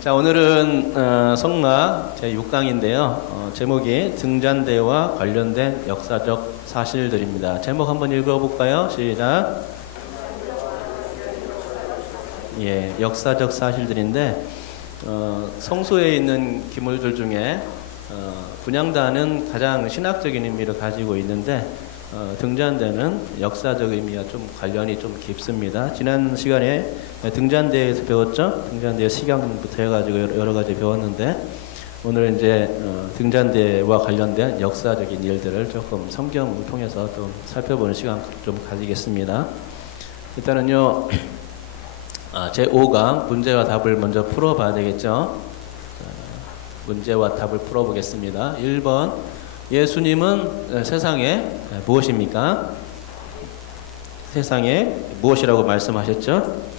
자, 오늘은 성막 제6강인데요. 제목이 등잔대와 관련된 역사적 사실들입니다. 제목 한번 읽어볼까요? 시작. 예, 역사적 사실들인데 성소에 있는 기물들 중에 분향단은 가장 신학적인 의미를 가지고 있는데 등잔대는 역사적 의미와 좀 관련이 좀 깊습니다. 지난 시간에 등잔대에서 배웠죠? 등잔대의 시강부터 해가지고 여러 가지 배웠는데 오늘 이제 등잔대와 관련된 역사적인 일들을 조금 성경을 통해서 좀 살펴보는 시간 좀 가지겠습니다. 일단은요, 제5강 문제와 답을 먼저 풀어봐야 되겠죠? 문제와 답을 풀어보겠습니다. 1번, 예수님은 세상에 무엇입니까? 세상에 무엇이라고 말씀하셨죠?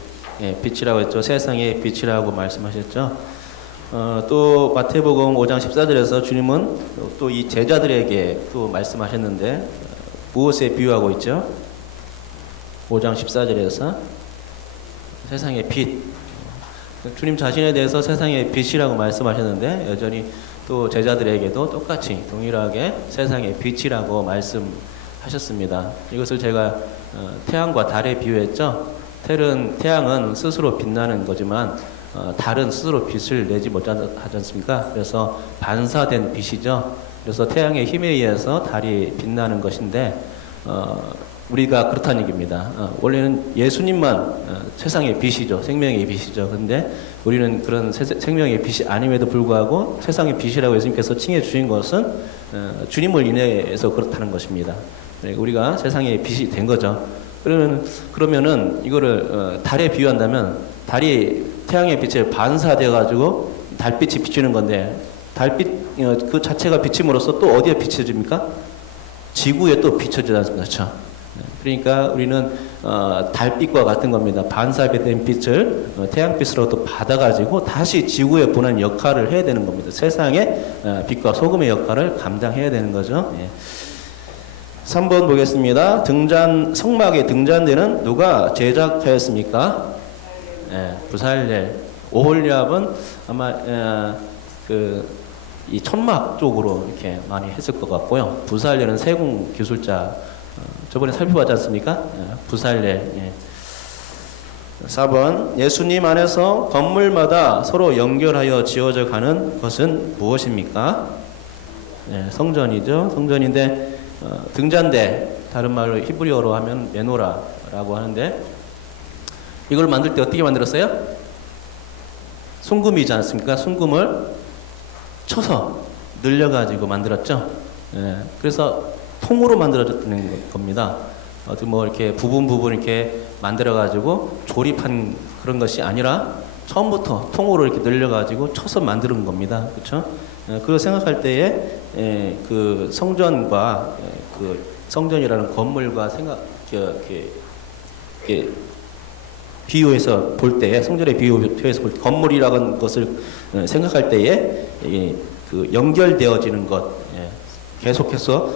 예, 빛이라고 했죠. 세상에 빛이라고 말씀하셨죠. 또 마태복음 5장 14절에서 주님은 또 이 제자들에게 또 말씀하셨는데 무엇에 비유하고 있죠? 5장 14절에서 세상의 빛. 주님 자신에 대해서 세상의 빛이라고 말씀하셨는데 여전히 또 제자들에게도 똑같이 동일하게 세상의 빛이라고 말씀하셨습니다. 이것을 제가 태양과 달에 비유했죠. 태양은 스스로 빛나는 거지만 달은 스스로 빛을 내지 못하지 않습니까? 그래서 반사된 빛이죠. 그래서 태양의 힘에 의해서 달이 빛나는 것인데 우리가 그렇다는 얘기입니다. 원래는 예수님만 세상의 빛이죠. 생명의 빛이죠. 그런데 우리는 그런 생명의 빛이 아님에도 불구하고 세상의 빛이라고 예수님께서 칭해 주신 것은 주님을 인해서 그렇다는 것입니다. 우리가 세상의 빛이 된 거죠. 그러면은 이거를 달에 비유한다면 달이 태양의 빛에 반사돼 가지고 달빛이 비추는 건데 달빛 그 자체가 비침으로써 또 어디에 비춰집니까? 지구에 또 비춰지지 않습니까? 그렇죠? 그러니까 우리는 달빛과 같은 겁니다. 반사된 빛을 태양빛으로 또 받아가지고 다시 지구에 보내는 역할을 해야 되는 겁니다. 세상의 빛과 소금의 역할을 감당해야 되는 거죠. 예. 3번 보겠습니다. 성막의 등잔대는 누가 제작하였습니까? 예, 부살렐. 오홀리압은 아마 이 천막 쪽으로 이렇게 많이 했을 것 같고요. 부살렐은 세공 기술자. 저번에 살펴봤지 않습니까? 부살렐. 예. 4번 예수님 안에서 건물마다 서로 연결하여 지어져 가는 것은 무엇입니까? 예, 성전이죠. 성전인데 등잔대, 다른 말로 히브리어로 하면 메노라라고 하는데 이걸 만들 때 어떻게 만들었어요? 순금이지 않습니까? 순금을 쳐서 늘려가지고 만들었죠. 예, 그래서 통으로 만들어졌다는 겁니다. 뭐 이렇게 부분 이렇게 만들어가지고 조립한 그런 것이 아니라 처음부터 통으로 이렇게 늘려가지고 쳐서 만드는 겁니다. 그렇죠? 그걸 생각할 때에 그 성전과 그 성전이라는 건물과 이렇게 비유해서 볼 때, 성전의 비유해서 볼 때, 건물이라는 것을 생각할 때에 그 연결되어지는 것. 계속해서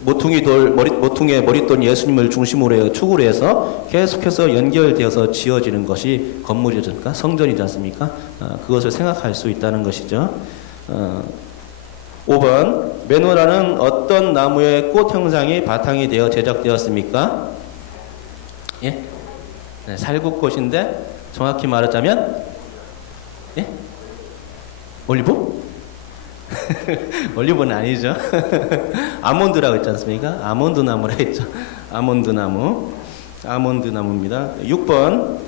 모퉁이에 머릿돌 예수님을 중심으로 해서 축으로 해서 계속해서 연결되어서 지어지는 것이 건물이지 않습니까? 성전이지 않습니까? 그것을 생각할 수 있다는 것이죠. 5번 메노라는 어떤 나무의 꽃 형상이 바탕이 되어 제작되었습니까? 예? 네, 살구꽃인데 정확히 말하자면 예? 올리브? 올리브는 아니죠. 아몬드라고 했지 않습니까? 아몬드 나무라 했죠. 아몬드 나무입니다. 6번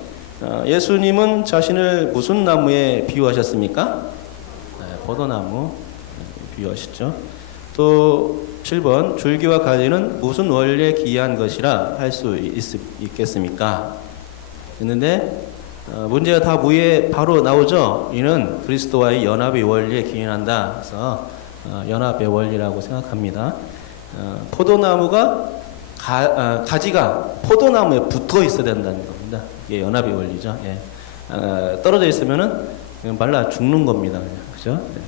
예수님은 자신을 무슨 나무에 비유하셨습니까? 포도나무 비유하셨죠. 또 7번 줄기와 가지는 무슨 원리에 기이한 것이라 할 수 있겠습니까? 있는데 문제가 다 위에 바로 나오죠. 이는 그리스도와의 연합의 원리에 기인한다. 그래서 연합의 원리라고 생각합니다. 포도나무가 가지가 포도나무에 붙어 있어야 된다는 겁니다. 이게 연합의 원리죠. 예. 떨어져 있으면은 말라 죽는 겁니다. 그죠? 예.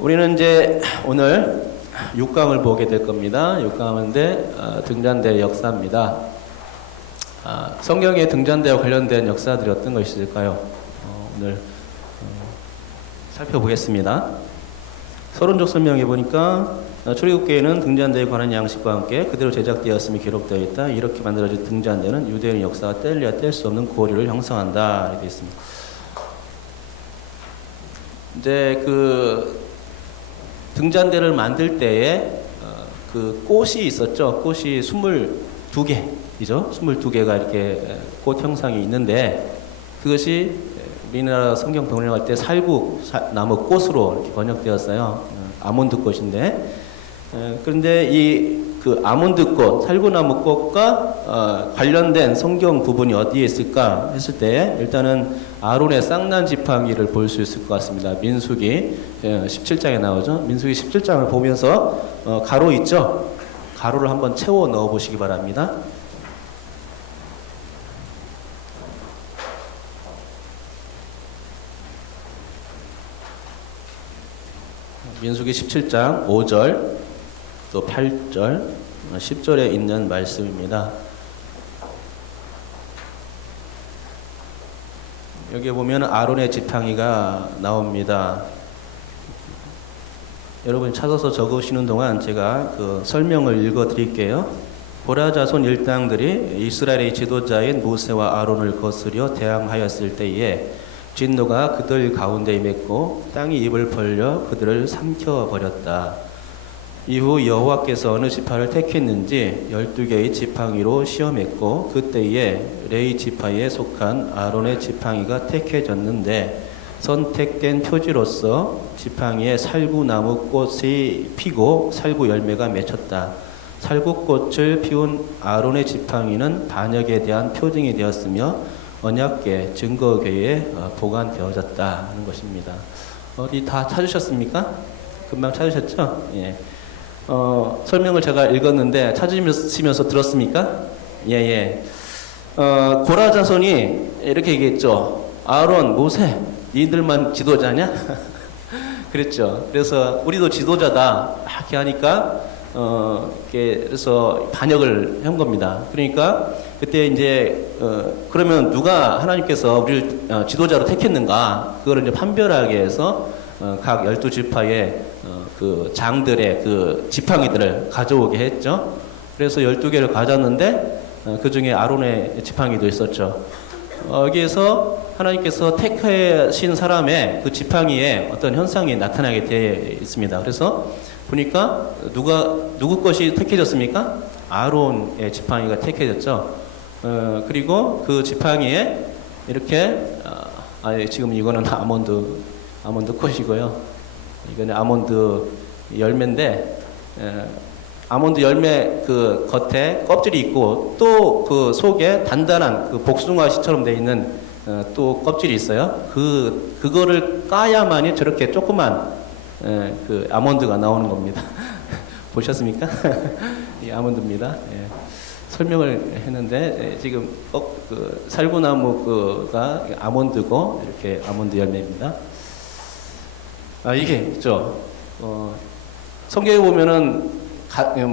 우리는 이제 오늘 6강을 보게 될 겁니다. 6강인데 등잔대 역사입니다. 성경에 등장되어 관련된 역사들이 어떤 것이 있을까요? 오늘 살펴보겠습니다. 서론적 설명해 보니까 출애굽기에는 등잔대에 관한 양식과 함께 그대로 제작되었음이 기록되어 있다. 이렇게 만들어진 등잔대는 유대인 역사가 뗄래야 뗄 수 없는 고리를 형성한다. 이렇게 있습니다. 이제 그 등잔대를 만들 때에 그 꽃이 있었죠. 꽃이 22개이죠. 22개가 이렇게 꽃 형상이 있는데 그것이 우리나라 성경 번역할 때 살구 나무 꽃으로 이렇게 번역되었어요. 아몬드 꽃인데 그런데 이 그 아몬드 꽃, 살구나무 꽃과 관련된 성경 부분이 어디에 있을까 했을 때 일단은 아론의 쌍난 지팡이를 볼 수 있을 것 같습니다. 민수기 17장에 나오죠. 민수기 17장을 보면서 가로 있죠. 가로를 한번 채워 넣어 보시기 바랍니다. 민수기 17장 5절 또 8절 10절에 있는 말씀입니다. 여기 보면 아론의 지팡이가 나옵니다. 여러분 찾아서 적으시는 동안 제가 그 설명을 읽어 드릴게요. 고라 자손 일당들이 이스라엘의 지도자인 모세와 아론을 거스려 대항하였을 때에 진노가 그들 가운데 임했고 땅이 입을 벌려 그들을 삼켜버렸다. 이후 여호와께서 어느 지파를 택했는지 12개의 지팡이로 시험했고 그때에 레위 지파에 속한 아론의 지팡이가 택해졌는데 선택된 표지로서 지팡이에 살구나무 꽃이 피고 살구 열매가 맺혔다. 살구꽃을 피운 아론의 지팡이는 반역에 대한 표징이 되었으며 언약궤 증거궤에 보관되어졌다 하는 것입니다. 어디 다 찾으셨습니까? 금방 찾으셨죠? 예. 설명을 제가 읽었는데 찾으시면서 들었습니까? 예. 고라 자손이 이렇게 얘기했죠. 아론, 모세, 니들만 지도자냐? 그랬죠. 그래서 우리도 지도자다 이렇게 하니까 그래서 반역을 한 겁니다. 그러니까 그때 이제 그러면 누가 하나님께서 우리를 지도자로 택했는가? 그거를 이제 판별하게 해서 각 12지파의 그 장들의 그 지팡이들을 가져오게 했죠. 그래서 12개를 가졌는데 그 중에 아론의 지팡이도 있었죠. 여기에서 하나님께서 택하신 사람의 그 지팡이에 어떤 현상이 나타나게 되어 있습니다. 그래서 보니까 누구 것이 택해졌습니까? 아론의 지팡이가 택해졌죠. 그리고 그 지팡이에 이렇게 지금 이거는 아몬드 꽃이고요. 이거는 아몬드 열매인데 아몬드 열매 그 겉에 껍질이 있고 또 그 속에 단단한 그 복숭아씨처럼 되어 있는 또 껍질이 있어요. 그거를 까야만이 저렇게 조그만 그 아몬드가 나오는 겁니다. 보셨습니까? 이 아몬드입니다. 예. 설명을 했는데 지금 그 살구나무가 아몬드고 이렇게 아몬드 열매입니다. 이게 있죠. 성경에 보면은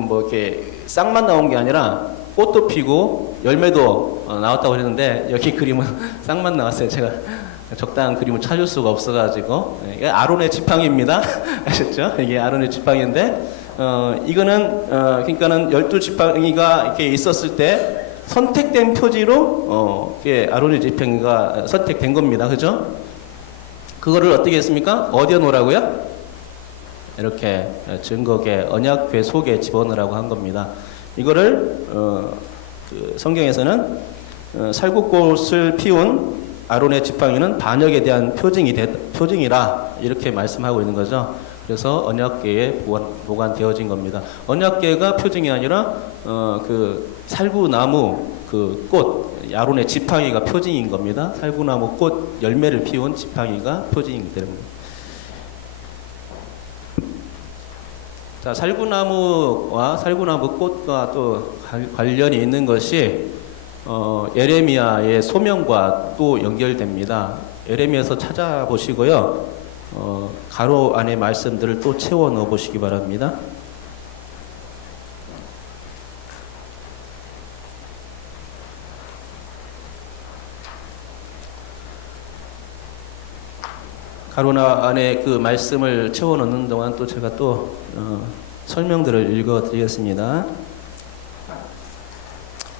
뭐 이렇게 싹만 나온 게 아니라 꽃도 피고 열매도 나왔다고 했는데 여기 그림은 싹만 나왔어요. 제가 적당한 그림을 찾을 수가 없어가지고 이게 아론의 지팡이입니다. 아셨죠? 이게 아론의 지팡이인데 이거는 그러니까는 12지팡이가 이렇게 있었을 때 선택된 표지로 이게 아론의 지팡이가 선택된 겁니다. 그죠? 그거를 어떻게 했습니까? 어디에 놓으라고요? 이렇게 증거궤, 언약궤 속에 집어넣으라고 한 겁니다. 이거를 그 성경에서는 살구꽃을 피운 아론의 지팡이는 반역에 대한 표징이라 이렇게 말씀하고 있는 거죠. 그래서 언약궤에 보관되어진 겁니다. 언약궤가 표징이 아니라 그 살구나무 그 꽃, 아론의 지팡이가 표징인 겁니다. 살구나무 꽃 열매를 피운 지팡이가 표징이 되는 겁니다. 자, 살구나무와 살구나무 꽃과 또 관련이 있는 것이 예레미야의 소명과 또 연결됩니다. 예레미야에서 찾아보시고요. 가로 안에 말씀들을 또 채워 넣어 보시기 바랍니다. 가로나 안에 그 말씀을 채워 넣는 동안 또 제가 또 설명들을 읽어 드리겠습니다.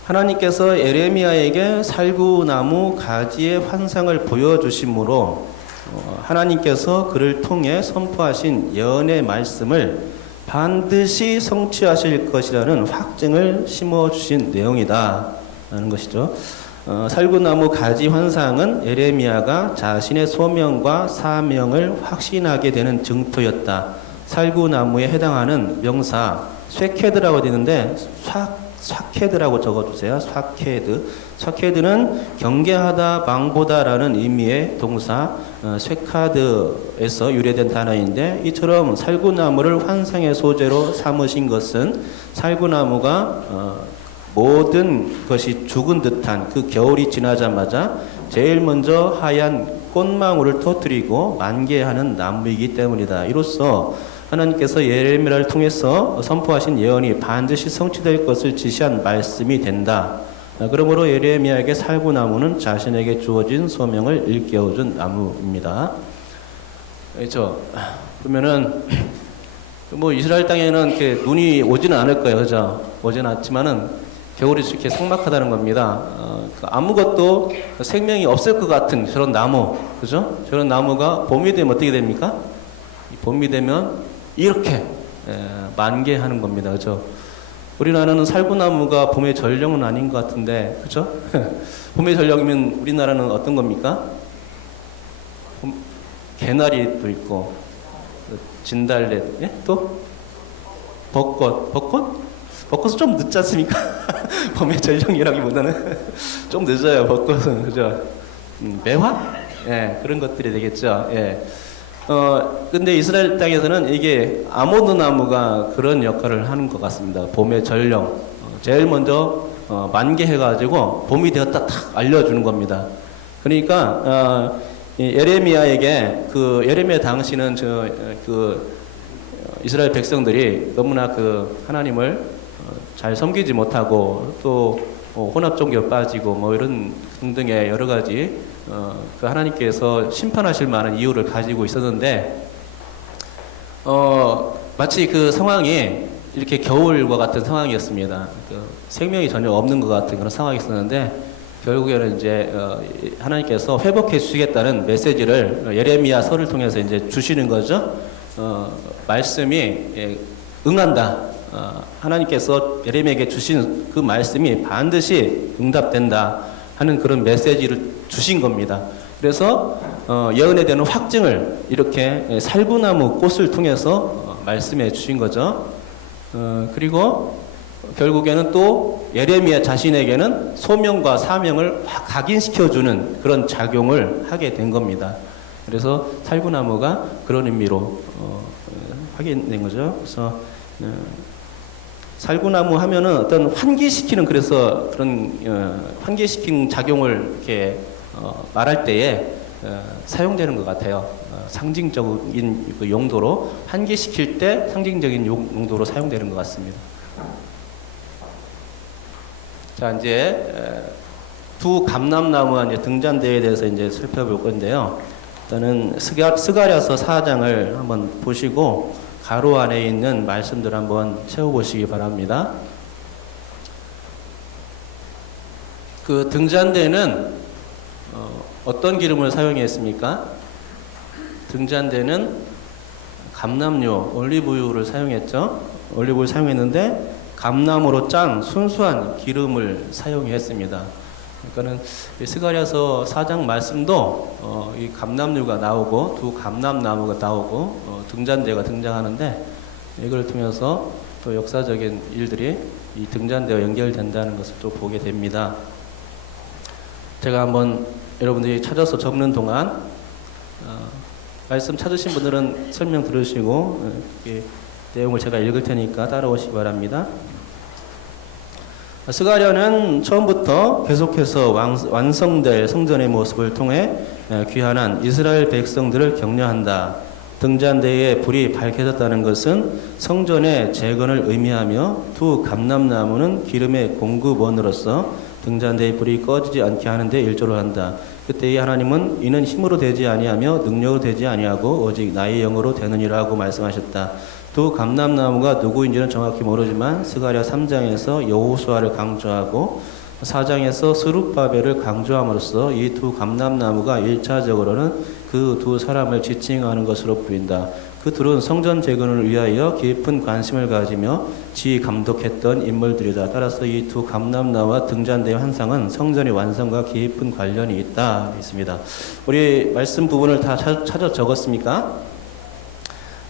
하나님께서 예레미야에게 살구나무 가지의 환상을 보여주심으로 하나님께서 그를 통해 선포하신 예언의 말씀을 반드시 성취하실 것이라는 확증을 심어주신 내용이다 라는 것이죠. 살구나무 가지 환상은 예레미야가 자신의 소명과 사명을 확신하게 되는 증표였다. 살구나무에 해당하는 명사 쇠케드라고 되는데 쇠케드라고 적어주세요. 쇠케드는 경계하다, 망보다라는 의미의 동사 쇠카드에서 유래된 단어인데, 이처럼 살구나무를 환상의 소재로 삼으신 것은 살구나무가 모든 것이 죽은 듯한 그 겨울이 지나자마자 제일 먼저 하얀 꽃망울을 터뜨리고 만개하는 나무이기 때문이다. 이로써 하나님께서 예레미야를 통해서 선포하신 예언이 반드시 성취될 것을 지시한 말씀이 된다. 그러므로 예레미야에게 살구나무는 자신에게 주어진 소명을 일깨워준 나무입니다. 그렇죠? 그러면은 뭐 이스라엘 땅에는 이렇게 눈이 오지는 않을 거예요, 그죠? 오지는 않지만은 겨울이 이렇게 삭막하다는 겁니다. 아무것도 생명이 없을 것 같은 저런 나무, 그죠? 저런 나무가 봄이 되면 어떻게 됩니까? 봄이 되면 이렇게 만개하는 겁니다, 그죠? 우리나라는 살구나무가 봄의 전령은 아닌 것 같은데, 그죠? 봄의 전령이면 우리나라는 어떤 겁니까? 개나리도 있고, 진달래, 예? 또 벚꽃은 좀 늦지 않습니까? 봄의 전령이라기보다는 좀 늦어요, 벚꽃은. 그죠? 매화? 예, 그런 것들이 되겠죠. 예. 근데 이스라엘 땅에서는 이게 아모드 나무가 그런 역할을 하는 것 같습니다. 봄의 전령. 제일 먼저, 만개해가지고 봄이 되었다 탁 알려주는 겁니다. 그러니까, 예레미야에게 예레미야 당시는 이스라엘 백성들이 너무나 하나님을 잘 섬기지 못하고 또 혼합 종교에 빠지고 뭐 이런 등등의 여러 가지 하나님께서 심판하실 만한 이유를 가지고 있었는데 마치 그 상황이 이렇게 겨울과 같은 상황이었습니다. 생명이 전혀 없는 것 같은 그런 상황이 있었는데 결국에는 이제 하나님께서 회복해 주시겠다는 메시지를 예레미야서를 통해서 이제 주시는 거죠. 말씀이 응한다. 하나님께서 예레미야에게 주신 그 말씀이 반드시 응답된다 하는 그런 메시지를 주신 겁니다. 그래서 예언에 대한 확증을 이렇게 살구나무 꽃을 통해서 말씀해 주신 거죠. 그리고 결국에는 또 예레미야 자신에게는 소명과 사명을 각인시켜주는 그런 작용을 하게 된 겁니다. 그래서 살구나무가 그런 의미로 하게 된 거죠. 그래서 살구나무 하면은 어떤 환기시키는 그래서 그런 환기시키는 작용을 이렇게 말할 때에 사용되는 것 같아요. 상징적인 그 용도로 환기시킬 때 상징적인 용도로 사용되는 것 같습니다. 자, 이제 두 감람나무와 이제 등잔대에 대해서 이제 살펴볼 건데요. 일단은 스가랴서 4장을 한번 보시고 가로 안에 있는 말씀들 한번 채워보시기 바랍니다. 그 등잔대는 어떤 기름을 사용했습니까? 등잔대는 감람유, 올리브유를 사용했죠. 올리브유를 사용했는데 감람으로 짠 순수한 기름을 사용했습니다. 그러니까는 스가랴서 4장 말씀도 이 감람유가 나오고 두 감람나무가 나오고 등잔대가 등장하는데 이걸 통해서 또 역사적인 일들이 이 등잔대와 연결된다는 것을 또 보게 됩니다. 제가 한번 여러분들이 찾아서 적는 동안 말씀 찾으신 분들은 설명 들으시고 내용을 제가 읽을 테니까 따라오시기 바랍니다. 스가랴는 처음부터 계속해서 완성될 성전의 모습을 통해 귀환한 이스라엘 백성들을 격려한다. 등잔대에 불이 밝혀졌다는 것은 성전의 재건을 의미하며 두 감람나무는 기름의 공급원으로서 등잔대의 불이 꺼지지 않게 하는데 일조를 한다. 그때 이 하나님은 이는 힘으로 되지 아니하며 능력으로 되지 아니하고 오직 나의 영으로 되느니라고 말씀하셨다. 두 감람나무가 누구인지는 정확히 모르지만 스가랴 3장에서 여호수아를 강조하고 4장에서 스룹바벨을 강조함으로써 이 두 감람나무가 1차적으로는 그 두 사람을 지칭하는 것으로 보인다. 그 둘은 성전 재건을 위하여 깊은 관심을 가지며 지휘 감독했던 인물들이다. 따라서 이 두 감람나무와 등잔대의 환상은 성전의 완성과 깊은 관련이 있다. 있습니다. 우리 말씀 부분을 다 찾아 적었습니까?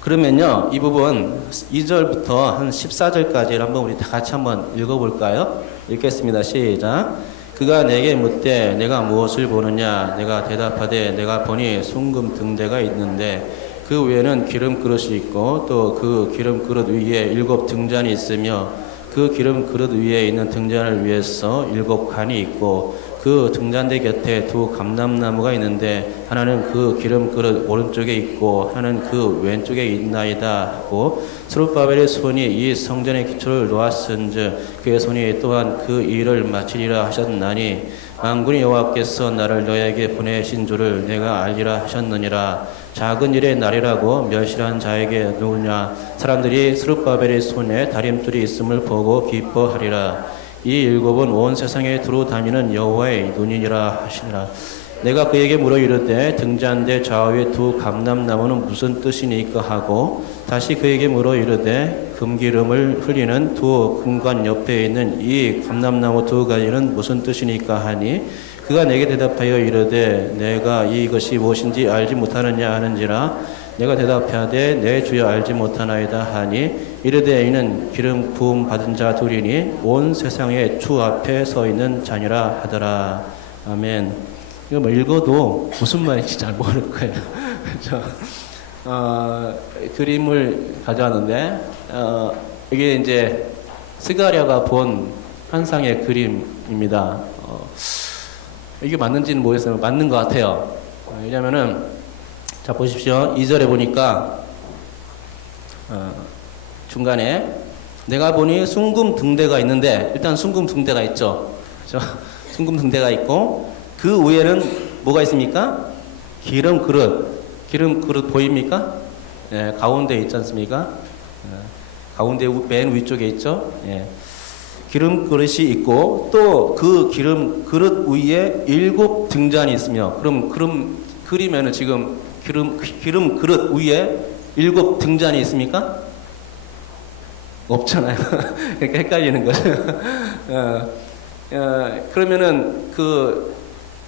그러면요, 이 부분 2절부터 한 14절까지를 한번 우리 다 같이 한번 읽어볼까요? 읽겠습니다. 시작. 그가 내게 묻되 내가 무엇을 보느냐? 내가 대답하되 내가 보니 순금 등대가 있는데 그 위에는 기름 그릇이 있고 또 그 기름 그릇 위에 7 등잔이 있으며 그 기름 그릇 위에 있는 등잔을 위해서 7 관이 있고 그 등잔대 곁에 두 감람나무가 있는데 하나는 그 기름 그릇 오른쪽에 있고 하나는 그 왼쪽에 있나이다 하고 스룹바벨의 손이 이 성전의 기초를 놓았은즉 그의 손이 또한 그 일을 마치리라 하셨나니 만군의 여호와께서 나를 너에게 보내신 줄을 내가 알리라 하셨느니라. 작은 일의 날이라고 멸실한 자에게 누구냐? 사람들이 스룹바벨의 손에 다림줄이 있음을 보고 기뻐하리라. 이 7은 온 세상에 두루 다니는 여호와의 눈이니라 하시니라. 내가 그에게 물어 이르되 등잔대 좌우의 두 감람나무는 무슨 뜻이니까 하고 다시 그에게 물어 이르되 금기름을 흘리는 두 금관 옆에 있는 이 감람나무 두 가지는 무슨 뜻이니까 하니 그가 내게 대답하여 이르되 내가 이것이 무엇인지 알지 못하느냐 하는지라. 내가 대답하되 내 주여 알지 못하나이다 하니 이르되 이는 기름 부음 받은 자 둘이니 온 세상의 주 앞에 서 있는 자니라 하더라. 아멘. 이거 뭐 읽어도 무슨 말인지 잘 모를 거예요. 그렇죠? 그림을 가져왔는데 이게 이제 스가랴가 본 환상의 그림입니다. 이게 맞는지는 모르겠어요. 맞는 것 같아요. 왜냐면은 자 보십시오. 2절에 보니까 중간에 내가 보니 순금 등대가 있는데 일단 순금 등대가 있죠. 그렇죠? 순금 등대가 있고 그 위에는 뭐가 있습니까? 기름 그릇. 기름 그릇 보입니까? 예, 가운데 있지 않습니까? 가운데 맨 위쪽에 있죠. 예. 기름 그릇이 있고 또 그 기름 그릇 위에 7 등잔이 있으며 그럼 그리면은 지금 기름 그릇 위에 7 등잔이 있습니까? 없잖아요. 그러니까 헷갈리는 거죠. 그러면은 그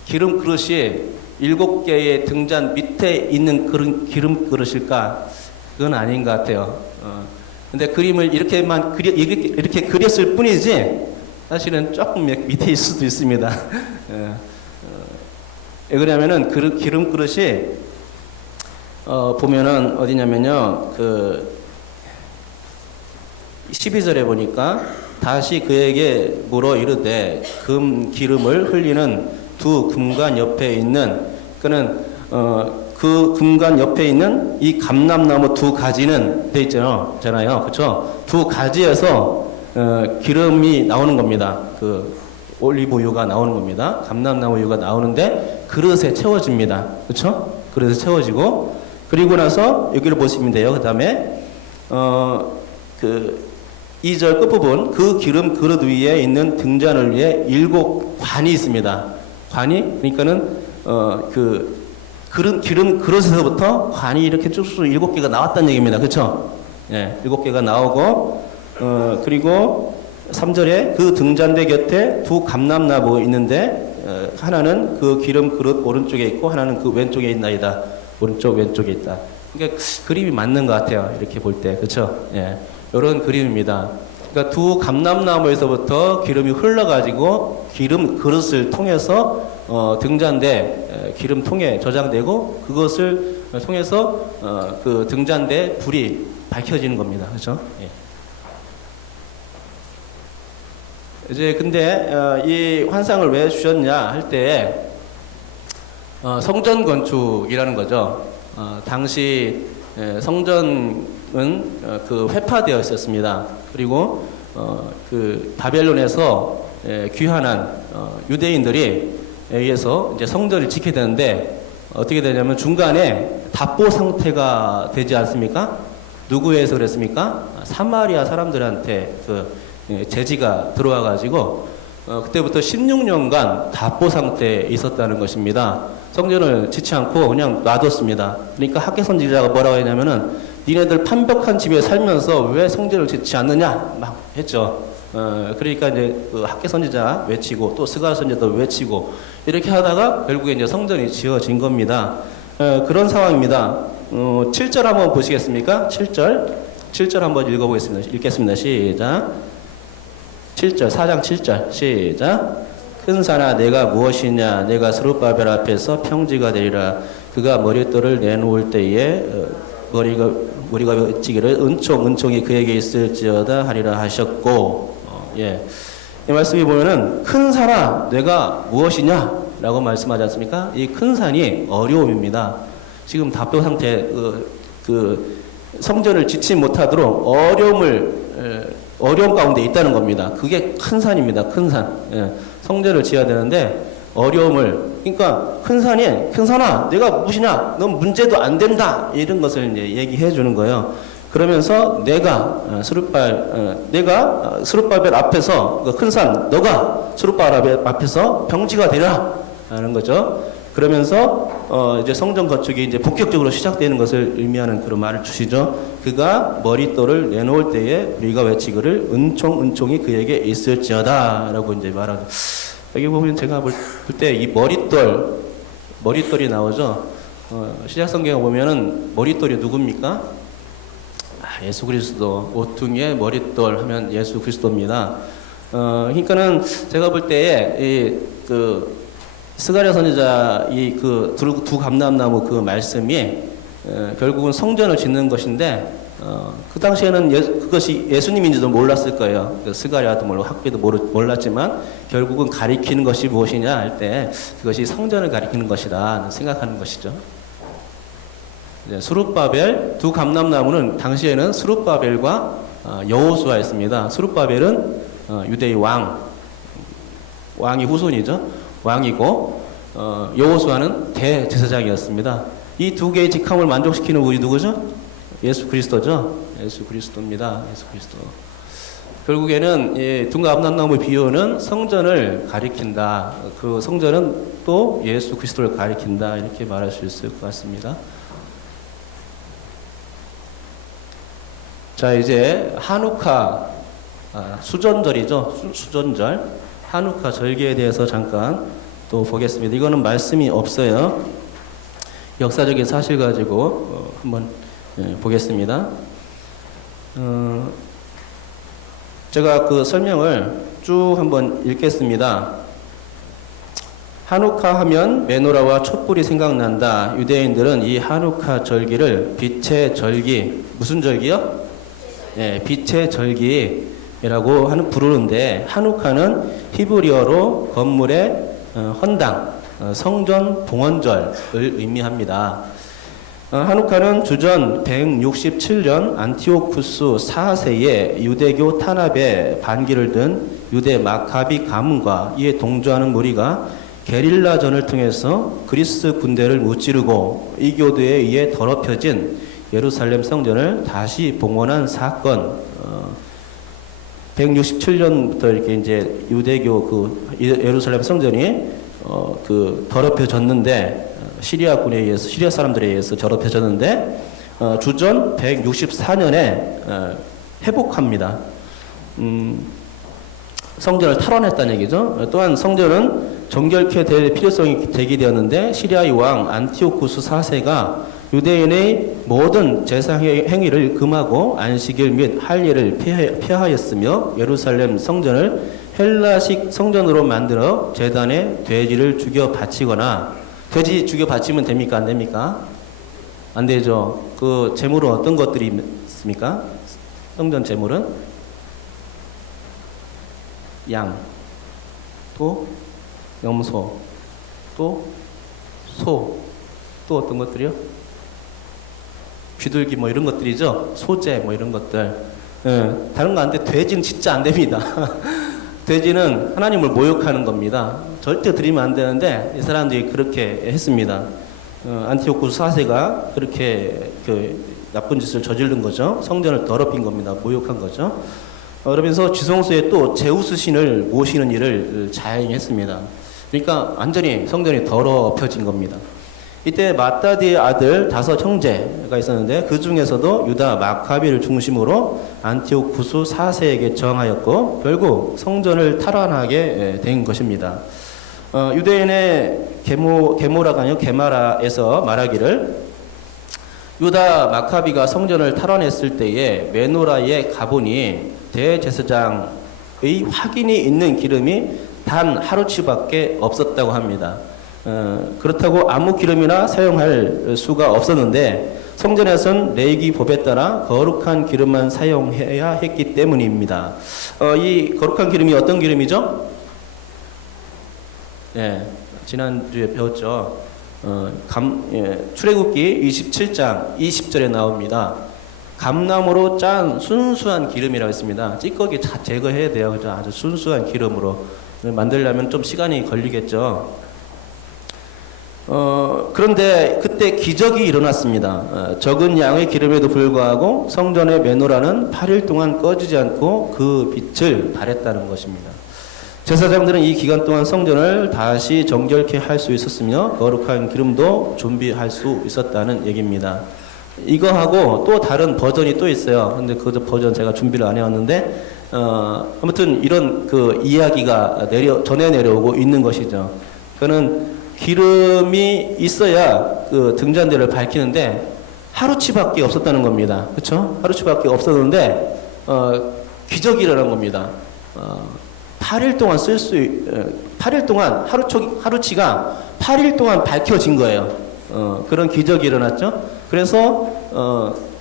기름 그릇이 7개의 등잔 밑에 있는 그런 기름 그릇일까? 그건 아닌 것 같아요. 근데 그림을 이렇게만 이렇게 그렸을 뿐이지 사실은 조금 밑에 있을 수도 있습니다. 왜 그러냐면은 기름 그릇이 보면은 어디냐면요. 그 12절에 보니까 다시 그에게 물어 이르되 기름을 흘리는 두 금관 옆에 있는 그는 그 금관 옆에 있는 이 감람나무 두 가지는 돼 있잖아요. 그렇죠? 두 가지에서 기름이 나오는 겁니다. 그 올리브유가 나오는 겁니다. 감람나무유가 나오는데 그릇에 채워집니다. 그렇죠? 그릇에 채워지고 그리고 나서 여기를 보시면 돼요. 그다음에 그 2절 끝부분 그 기름 그릇 위에 있는 등잔을 위해 7 관이 있습니다. 관이 그러니까는 그 기름 그릇에서부터 관이 이렇게 쭉쭉 7개가 나왔다는 얘기입니다. 그렇죠? 예, 7개가 나오고 그리고 3절에 그 등잔대 곁에 두 감람나무 있는데 하나는 그 기름 그릇 오른쪽에 있고 하나는 그 왼쪽에 있나이다. 오른쪽 왼쪽에 있다. 그러니까 그림이 맞는 것 같아요. 이렇게 볼 때. 그렇죠? 예. 이런 그림입니다. 그러니까 두 감람나무에서부터 기름이 흘러가지고 기름 그릇을 통해서 등잔대 기름통에 저장되고 그것을 통해서 그 등잔대 불이 밝혀지는 겁니다. 그렇죠? 예. 이제 근데 이 환상을 왜 주셨냐 할 때 성전 건축이라는 거죠. 당시 성전은 그 회파되어 있었습니다. 그리고 그 바벨론에서 귀환한 유대인들이 의해서 이제 성전을 지켜야 되는데 어떻게 되냐면 중간에 답보 상태가 되지 않습니까? 누구에서 그랬습니까? 사마리아 사람들한테 제지가 들어와 가지고 그때부터 16년간 답보 상태에 있었다는 것입니다. 성전을 짓지 않고 그냥 놔뒀습니다. 그러니까 학개 선지자가 뭐라고 했냐면은 니네들 판벽한 집에 살면서 왜 성전을 짓지 않느냐 막 했죠. 그러니까 이제 학개 선지자 외치고 또 스가랴 선지자도 외치고 이렇게 하다가 결국에 이제 성전이 지어진 겁니다. 그런 상황입니다. 7절 한번 보시겠습니까? 7절 한번 읽어보겠습니다. 읽겠습니다. 시작. 7절, 4장 7절, 시작. 큰 산아, 내가 무엇이냐? 내가 스룹바벨 앞에서 평지가 되리라. 그가 머릿돌을 내놓을 때에 머리가 외치기를 은총이 그에게 있을지어다 하리라 하셨고, 예. 이 말씀이 보면은 큰 산아, 내가 무엇이냐? 라고 말씀하지 않습니까? 이 큰 산이 어려움입니다. 지금 답변 상태, 성전을 짓지 못하도록 어려움 가운데 있다는 겁니다. 그게 큰 산입니다. 큰 산. 예. 성전을 지어야 되는데 그러니까 큰 산아, 내가 무엇이냐? 넌 문제도 안 된다. 이런 것을 이제 얘기해 주는 거예요. 그러면서 내가 스룹바벨 앞에서 큰 산, 너가 스룹바벨 앞에서 평지가 되라 하는 거죠. 그러면서 이제 성전 건축이 이제 본격적으로 시작되는 것을 의미하는 그런 말을 주시죠. 그가 머릿돌을 내놓을 때에 우리가 외치기를 은총이 그에게 있을지어다라고 이제 말하죠. 여기 보면 제가 볼 때 이 머릿돌이 나오죠. 시작 성경에 보면은 머릿돌이 누굽니까? 예수 그리스도. 오퉁이의 머릿돌 하면 예수 그리스도입니다. 그러니까는 제가 볼 때에 스가랴 선지자 두 감람나무 그 말씀이 결국은 성전을 짓는 것인데 그 당시에는 그것이 예수님인지도 몰랐을 거예요. 스가랴도 모르고 학비도 몰랐지만 결국은 가리키는 것이 무엇이냐 할 때 그것이 성전을 가리키는 것이다 생각하는 것이죠. 스룹바벨 두 감람나무는 당시에는 스룹바벨과 여호수아였습니다. 스룹바벨은 유대의 왕이 후손이죠. 왕이고 여호수아는 대제사장이었습니다. 이 두 개의 직함을 만족시키는 분이 누구죠? 예수 그리스도죠. 예수 그리스도입니다. 예수 그리스도. 결국에는 두 감람나무 비유는 성전을 가리킨다. 그 성전은 또 예수 그리스도를 가리킨다. 이렇게 말할 수 있을 것 같습니다. 자, 이제 하누카 수전절이죠. 수전절. 하누카 절기에 대해서 잠깐 또 보겠습니다. 이거는 말씀이 없어요. 역사적인 사실 가지고 한번 보겠습니다. 제가 그 설명을 쭉 한번 읽겠습니다. 하누카 하면 메노라와 촛불이 생각난다. 유대인들은 이 하누카 절기를 빛의 절기, 무슨 절기요? 네, 빛의 절기라고 부르는데 하누카는 히브리어로 건물의 헌당, 성전 봉헌절을 의미합니다. 하누카는 주전 167년 안티오쿠스 4세에 유대교 탄압에 반기를 든 유대 마카비 가문과 이에 동조하는 무리가 게릴라전을 통해서 그리스 군대를 무찌르고 이 교도에 의해 더럽혀진 예루살렘 성전을 다시 봉헌한 사건. 167년부터 이렇게 이제 유대교 예루살렘 성전이 더럽혀졌는데 시리아 사람들에 의해서 더럽혀졌는데 주전 164년에 회복합니다. 성전을 탈환했다는 얘기죠. 또한 성전은 정결케 될 필요성이 제기되었는데 시리아의 왕 안티오쿠스 4세가 유대인의 모든 제사 행위를 금하고 안식일 및 할례를 폐하였으며 예루살렘 성전을 헬라식 성전으로 만들어 제단에 돼지를 죽여 바치거나 돼지 죽여 바치면 됩니까? 안 됩니까? 안 되죠. 그 제물은 어떤 것들이 있습니까? 성전 제물은 양, 또 염소, 또 소, 또 어떤 것들이요? 비둘기 뭐 이런 것들이죠. 소재 뭐 이런 것들. 다른 거 안 돼. 돼지는 진짜 안 됩니다. 돼지는 하나님을 모욕하는 겁니다. 절대 드리면 안 되는데 이 사람들이 그렇게 했습니다. 안티오쿠스 4세가 그렇게 그 나쁜 짓을 저지른 거죠. 성전을 더럽힌 겁니다. 모욕한 거죠. 그러면서 지성소에 또 제우스 신을 모시는 일을 자행했습니다. 그러니까 완전히 성전이 더럽혀진 겁니다. 이때 마따디의 아들 5 형제가 있었는데 그 중에서도 유다 마카비를 중심으로 안티오쿠스 4세에게 저항하였고 결국 성전을 탈환하게 된 것입니다. 유대인의 게모라가 아니요 게마라에서 말하기를 유다 마카비가 성전을 탈환했을 때에 메노라의 가보니 대제사장의 확인이 있는 기름이 단 하루치밖에 없었다고 합니다. 그렇다고 아무 기름이나 사용할 수가 없었는데 성전에선 레위기 법에 따라 거룩한 기름만 사용해야 했기 때문입니다. 이 거룩한 기름이 어떤 기름이죠? 네, 지난주에 배웠죠. 출애굽기 27장 20절에 나옵니다. 감나무로 짠 순수한 기름이라고 했습니다. 찌꺼기 다 제거해야 돼요. 그죠? 아주 순수한 기름으로 만들려면 좀 시간이 걸리겠죠. 그런데 그때 기적이 일어났습니다. 적은 양의 기름에도 불구하고 성전의 메노라는 8일 동안 꺼지지 않고 그 빛을 발했다는 것입니다. 제사장들은 이 기간 동안 성전을 다시 정결케 할 수 있었으며 거룩한 기름도 준비할 수 있었다는 얘기입니다. 이거하고 또 다른 버전이 또 있어요. 근데 그 버전 제가 준비를 안 해왔는데 아무튼 이런 그 이야기가 전해 내려오고 있는 것이죠. 그는 기름이 있어야 그 등잔대를 밝히는데 하루치밖에 없었다는 겁니다. 그렇죠? 하루치밖에 없었는데 기적이 일어난 겁니다. 8일 동안 8일 동안 하루치가 8일 동안 밝혀진 거예요. 그런 기적이 일어났죠. 그래서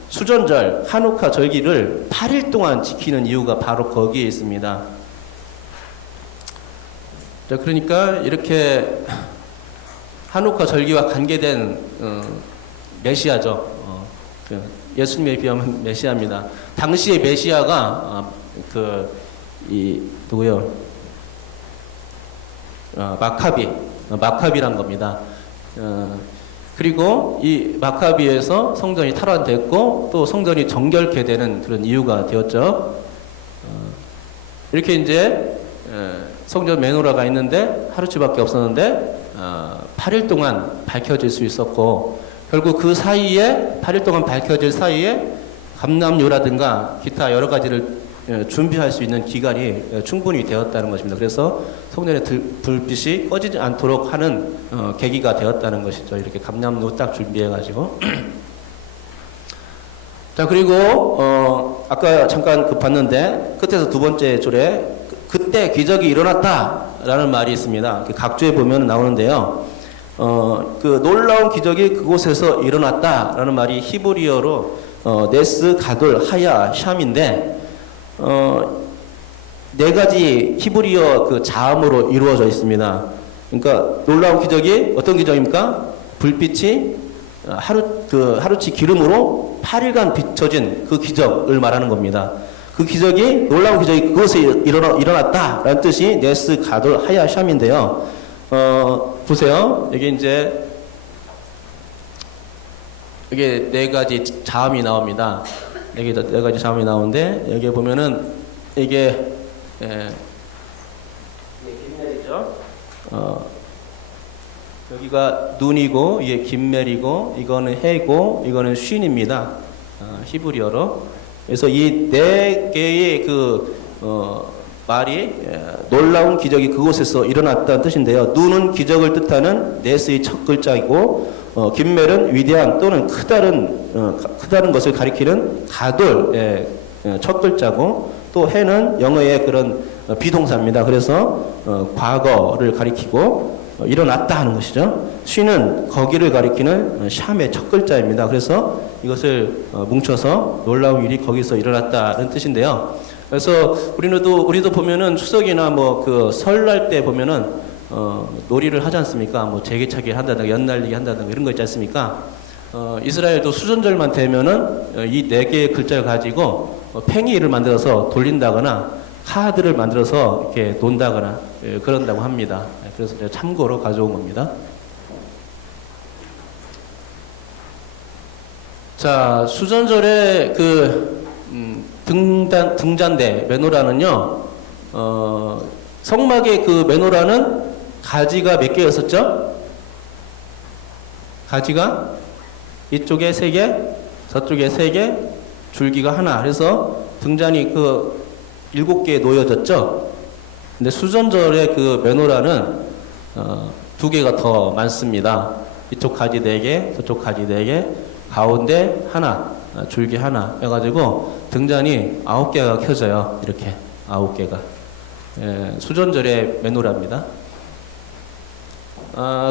수전절 한우카 절기를 8일 동안 지키는 이유가 바로 거기에 있습니다. 자, 그러니까 이렇게 한우카 절기와 관계된 메시아죠. 예수님에 비하면 메시아입니다. 당시의 메시아가 누구요? 마카비란 겁니다. 그리고 이 마카비에서 성전이 탈환됐고 또 성전이 정결케 되는 그런 이유가 되었죠. 이렇게 이제 성전 메노라가 있는데 하루치밖에 없었는데 8일 동안 밝혀질 수 있었고 결국 그 사이에 8일 동안 밝혀질 사이에 감람유라든가 기타 여러 가지를 준비할 수 있는 기간이 충분히 되었다는 것입니다. 그래서 성전의 불빛이 꺼지지 않도록 하는 계기가 되었다는 것이죠. 이렇게 감람유 딱 준비해가지고. 자, 그리고 아까 잠깐 봤는데 끝에서 두 번째 줄에 그때 기적이 일어났다라는 말이 있습니다. 각주에 보면 나오는데요. 그 놀라운 기적이 그곳에서 일어났다라는 말이 히브리어로 네스 가돌 하야 샴인데 4가지 히브리어 그 자음으로 이루어져 있습니다. 그러니까 놀라운 기적이 어떤 기적입니까? 불빛이 하루치 기름으로 8일간 비춰진 그 기적을 말하는 겁니다. 그 기적이 놀라운 기적이 그것에 일어났다라는 뜻이 네스 가돌 하야 샴인데요. 보세요. 여기 이제 이게 4가지 자음이 나옵니다. 여기 4가지 자음이 나오는데 여기 보면은 이게 김멜이죠. 여기가 눈이고 이게 김멜이고 이거는 해고 이거는 쉰입니다. 히브리어로. 그래서 이 4개의 말이 놀라운 기적이 그곳에서 일어났다는 뜻인데요. 눈은 기적을 뜻하는 네스의 첫 글자이고 김멜은 위대한 또는 크다는 것을 가리키는 가돌 첫 글자고 또 해는 영어의 그런 비동사입니다. 그래서 과거를 가리키고 일어났다 하는 것이죠. 쉬는 거기를 가리키는 샴의 첫 글자입니다. 그래서 이것을 뭉쳐서 놀라운 일이 거기서 일어났다는 뜻인데요. 그래서 우리도 보면은 추석이나 뭐 설날 때 보면은 놀이를 하지 않습니까? 뭐 제기차기 한다든가 연날리기 한다든가 이런 거 있지 않습니까? 이스라엘도 수전절만 되면은 이 4개의 글자를 가지고 팽이를 만들어서 돌린다거나 카드를 만들어서 이렇게 논다거나 그런다고 합니다. 그래서 제가 참고로 가져온 겁니다. 자, 수전절의 등잔대 메노라는요, 성막의 그 메노라는 가지가 몇 개였었죠? 가지가 이쪽에 3개, 저쪽에 3개, 줄기가 하나. 그래서 등잔이 7개에 놓여졌죠? 근데 수전절의 그 메노라는 2개가 더 많습니다. 이쪽 가지 4개, 저쪽 가지 4개, 가운데 하나, 줄기 하나 해가지고 등잔이 9개가 켜져요. 이렇게 9개가. 수전절의 메노라입니다.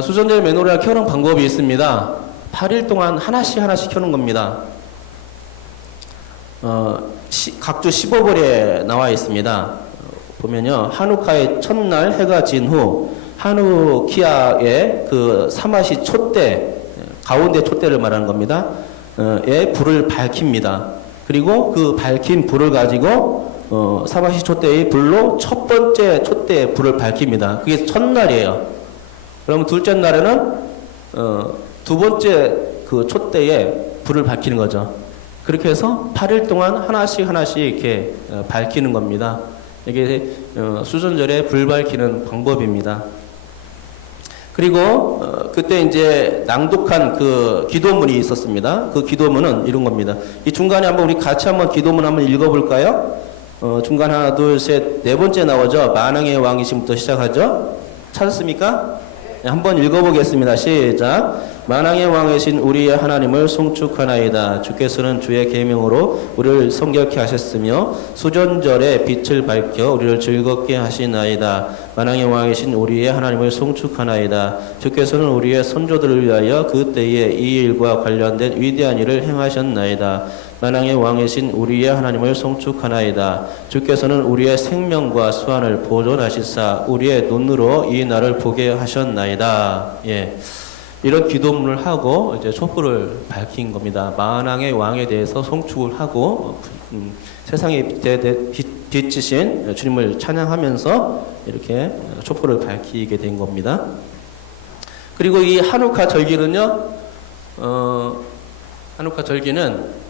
수전절 메노라 켜는 방법이 있습니다. 8일 동안 하나씩 켜는 겁니다. 각주 15벌에 나와 있습니다. 보면요, 하누카의 첫날 해가 진 후 하누키아의 그 사마시 촛대, 가운데 촛대를 말하는 겁니다. 에 불을 밝힙니다. 그리고 그 밝힌 불을 가지고 사마시 촛대의 불로 첫 번째 촛대에 불을 밝힙니다. 그게 첫날이에요. 그럼 둘째 날에는 두 번째 그 촛대에 불을 밝히는 거죠. 그렇게 해서 8일 동안 하나씩 이렇게 밝히는 겁니다. 이게 수전절에 불 밝히는 방법입니다. 그리고 그때 이제 낭독한 그 기도문이 있었습니다. 그 기도문은 이런 겁니다. 이 중간에 우리 같이 한번 기도문 한번 읽어볼까요? 중간 하나, 둘, 셋, 4번째 나오죠. 만왕의 왕이심부터 시작하죠. 찾았습니까? 한번 읽어보겠습니다. 시작. 만왕의 왕이신 우리의 하나님을 송축하나이다. 주께서는 주의 계명으로 우리를 성결케 하셨으며 수전절에 빛을 밝혀 우리를 즐겁게 하시나이다. 만왕의 왕이신 우리의 하나님을 송축하나이다. 주께서는 우리의 선조들을 위하여 그 때에 이 일과 관련된 위대한 일을 행하셨나이다. 만왕의 왕이신 우리의 하나님을 송축하나이다. 주께서는 우리의 생명과 수완을 보존하시사 우리의 눈으로 이 날을 보게 하셨나이다. 예. 이런 기도문을 하고 이제 촛불을 밝힌 겁니다. 만왕의 왕에 대해서 송축을 하고 세상에 빛이신 주님을 찬양하면서 이렇게 촛불을 밝히게 된 겁니다. 그리고 이 하누카 절기는요, 하누카 절기는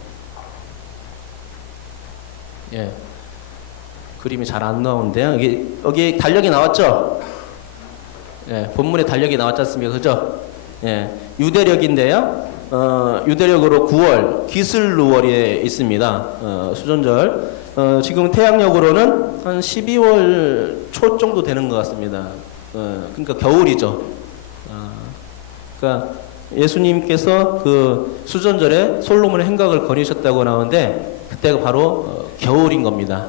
그림이 잘 안 나오는데요. 여기 달력이 나왔죠? 본문에 달력이 나왔지 않습니까? 그죠? 유대력인데요. 유대력으로 9월, 기슬루월에 있습니다. 수전절. 지금 태양력으로는 한 12월 초 정도 되는 것 같습니다. 그러니까 겨울이죠. 그러니까 예수님께서 그 수전절에 솔로몬의 행각을 거니셨다고 나오는데 그때가 바로 겨울인 겁니다.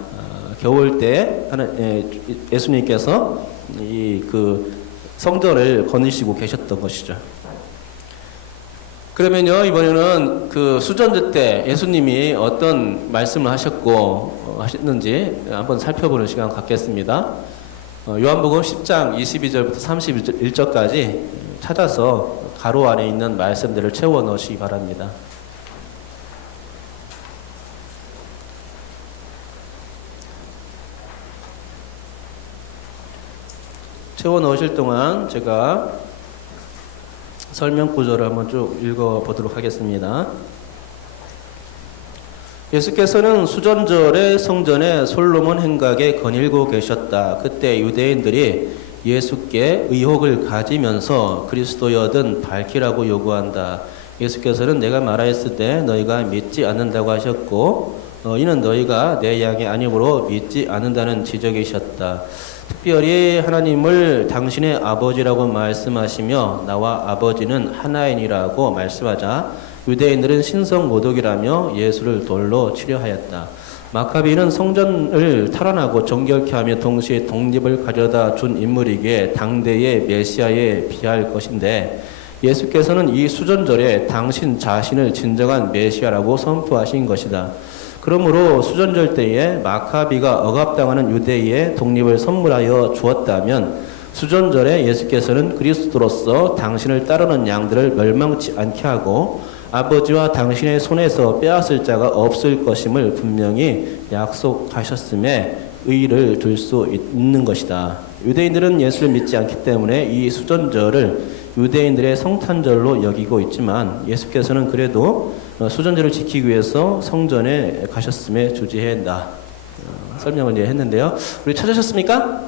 겨울 때 예수님께서 그 성전을 거니시고 계셨던 것이죠. 그러면요, 이번에는 그 수전제 때 예수님이 어떤 말씀을 하셨는지 한번 살펴보는 시간 갖겠습니다. 요한복음 10장 22절부터 31절까지 찾아서 가로 안에 있는 말씀들을 채워 넣으시기 바랍니다. 채워 넣으실 동안 제가 설명 구절을 한번 쭉 읽어 보도록 하겠습니다. 예수께서는 수전절에 성전에 솔로몬 행각에 거닐고 계셨다. 그때 유대인들이 예수께 의혹을 가지면서 그리스도여든 밝히라고 요구한다. 예수께서는 내가 말하였을 때 너희가 믿지 않는다고 하셨고 이는 너희가 내 양이 아니므로 믿지 않는다는 지적이셨다. 특별히 하나님을 당신의 아버지라고 말씀하시며 나와 아버지는 하나이니라고 말씀하자 유대인들은 신성모독이라며 예수를 돌로 치려하였다. 마카비는 성전을 탈환하고 정결케 하며 동시에 독립을 가져다 준 인물이기에 당대의 메시아에 비할 것인데 예수께서는 이 수전절에 당신 자신을 진정한 메시아라고 선포하신 것이다. 그러므로 수전절 때에 마카비가 억압당하는 유대인의 독립을 선물하여 주었다면 수전절에 예수께서는 그리스도로서 당신을 따르는 양들을 멸망치 않게 하고 아버지와 당신의 손에서 빼앗을 자가 없을 것임을 분명히 약속하셨음에 의의를 줄 수 있는 것이다. 유대인들은 예수를 믿지 않기 때문에 이 수전절을 유대인들의 성탄절로 여기고 있지만 예수께서는 그래도 수전절을 지키기 위해서 성전에 가셨음에 주지한다. 설명을 이제 했는데요. 우리 찾으셨습니까?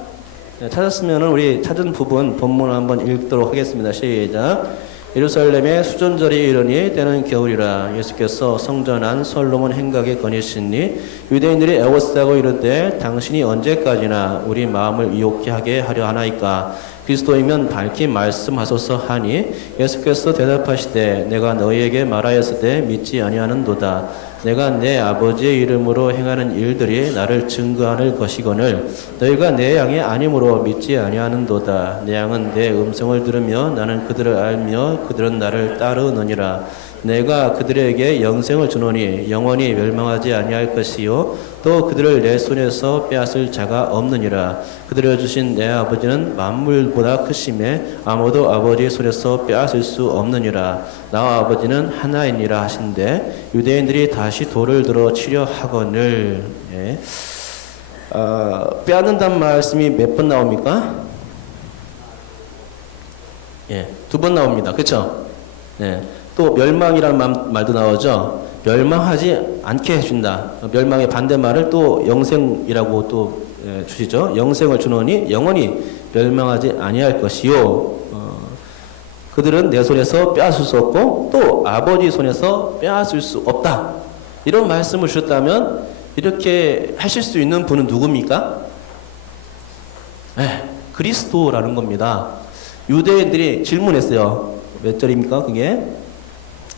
네, 찾았으면 우리 찾은 부분 본문을 한번 읽도록 하겠습니다. 시작. 예루살렘의 수전절이 이르니 때는 겨울이라. 예수께서 성전 안 솔로몬 행각에 거니시니 유대인들이 애워싸고 이르되 당신이 언제까지나 우리 마음을 유혹케 하게 하려 하나이까. 그리스도이면 밝히 말씀하소서 하니 예수께서 대답하시되 내가 너희에게 말하였으되 믿지 아니하는도다. 내가 내 아버지의 이름으로 행하는 일들이 나를 증거하는 것이거늘 너희가 내 양이 아님으로 믿지 아니하는도다. 내 양은 내 음성을 들으며 나는 그들을 알며 그들은 나를 따르느니라. 내가 그들에게 영생을 주노니 영원히 멸망하지 아니할 것이요 또 그들을 내 손에서 빼앗을 자가 없느니라. 그들을 주신 내 아버지는 만물보다 크심에 아무도 아버지의 손에서 빼앗을 수 없느니라. 나와 아버지는 하나이니라 하신대 유대인들이 다시 돌을 들어 치려 하거늘. 예. 빼앗는다는 말씀이 몇 번 나옵니까? 예, 2번 나옵니다. 그렇죠? 예. 또 멸망이라는 말도 나오죠. 멸망하지 않게 해준다. 멸망의 반대말을 또 영생이라고 또 주시죠. 영생을 주노니 영원히 멸망하지 아니할 것이요. 그들은 내 손에서 빼앗을 수 없고 또 아버지 손에서 빼앗을 수 없다. 이런 말씀을 주셨다면 이렇게 하실 수 있는 분은 누굽니까? 그리스도라는 겁니다. 유대인들이 질문했어요. 몇 절입니까? 그게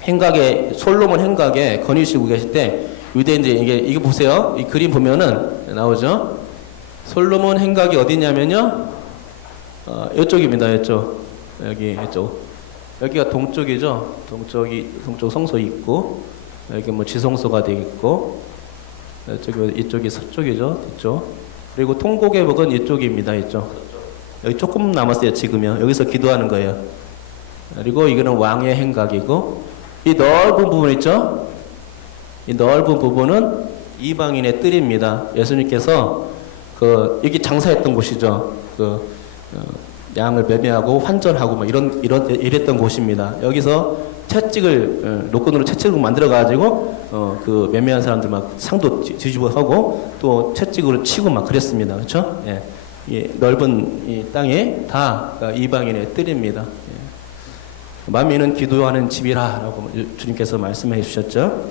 행각에 솔로몬 행각에 거니시고 계실 때 유대인들이 이게 보세요. 이 그림 보면은 나오죠. 솔로몬 행각이 어디냐면요. 이쪽입니다. 이쪽. 여기 이쪽. 여기가 동쪽이죠. 동쪽 성소 있고 여기 뭐 지성소가 되어 있고 이쪽이 서쪽이죠. 이쪽. 그리고 통곡의 벽은 이쪽입니다. 이쪽. 여기 조금 남았어요. 지금요. 여기서 기도하는 거예요. 그리고 이거는 왕의 행각이고 이 넓은 부분 있죠? 이 넓은 부분은 이방인의 뜰입니다. 예수님께서 여기 장사했던 곳이죠. 양을 매매하고 환전하고 뭐 이랬던 곳입니다. 여기서 채찍을 노끈으로 채찍을 만들어 가지고 그 매매한 사람들 막 상도 뒤집어 하고 또 채찍으로 치고 막 그랬습니다. 그렇죠? 예. 이 넓은 이 땅에 다 이방인의 뜰입니다. 만민은 기도하는 집이라라고 주님께서 말씀해 주셨죠.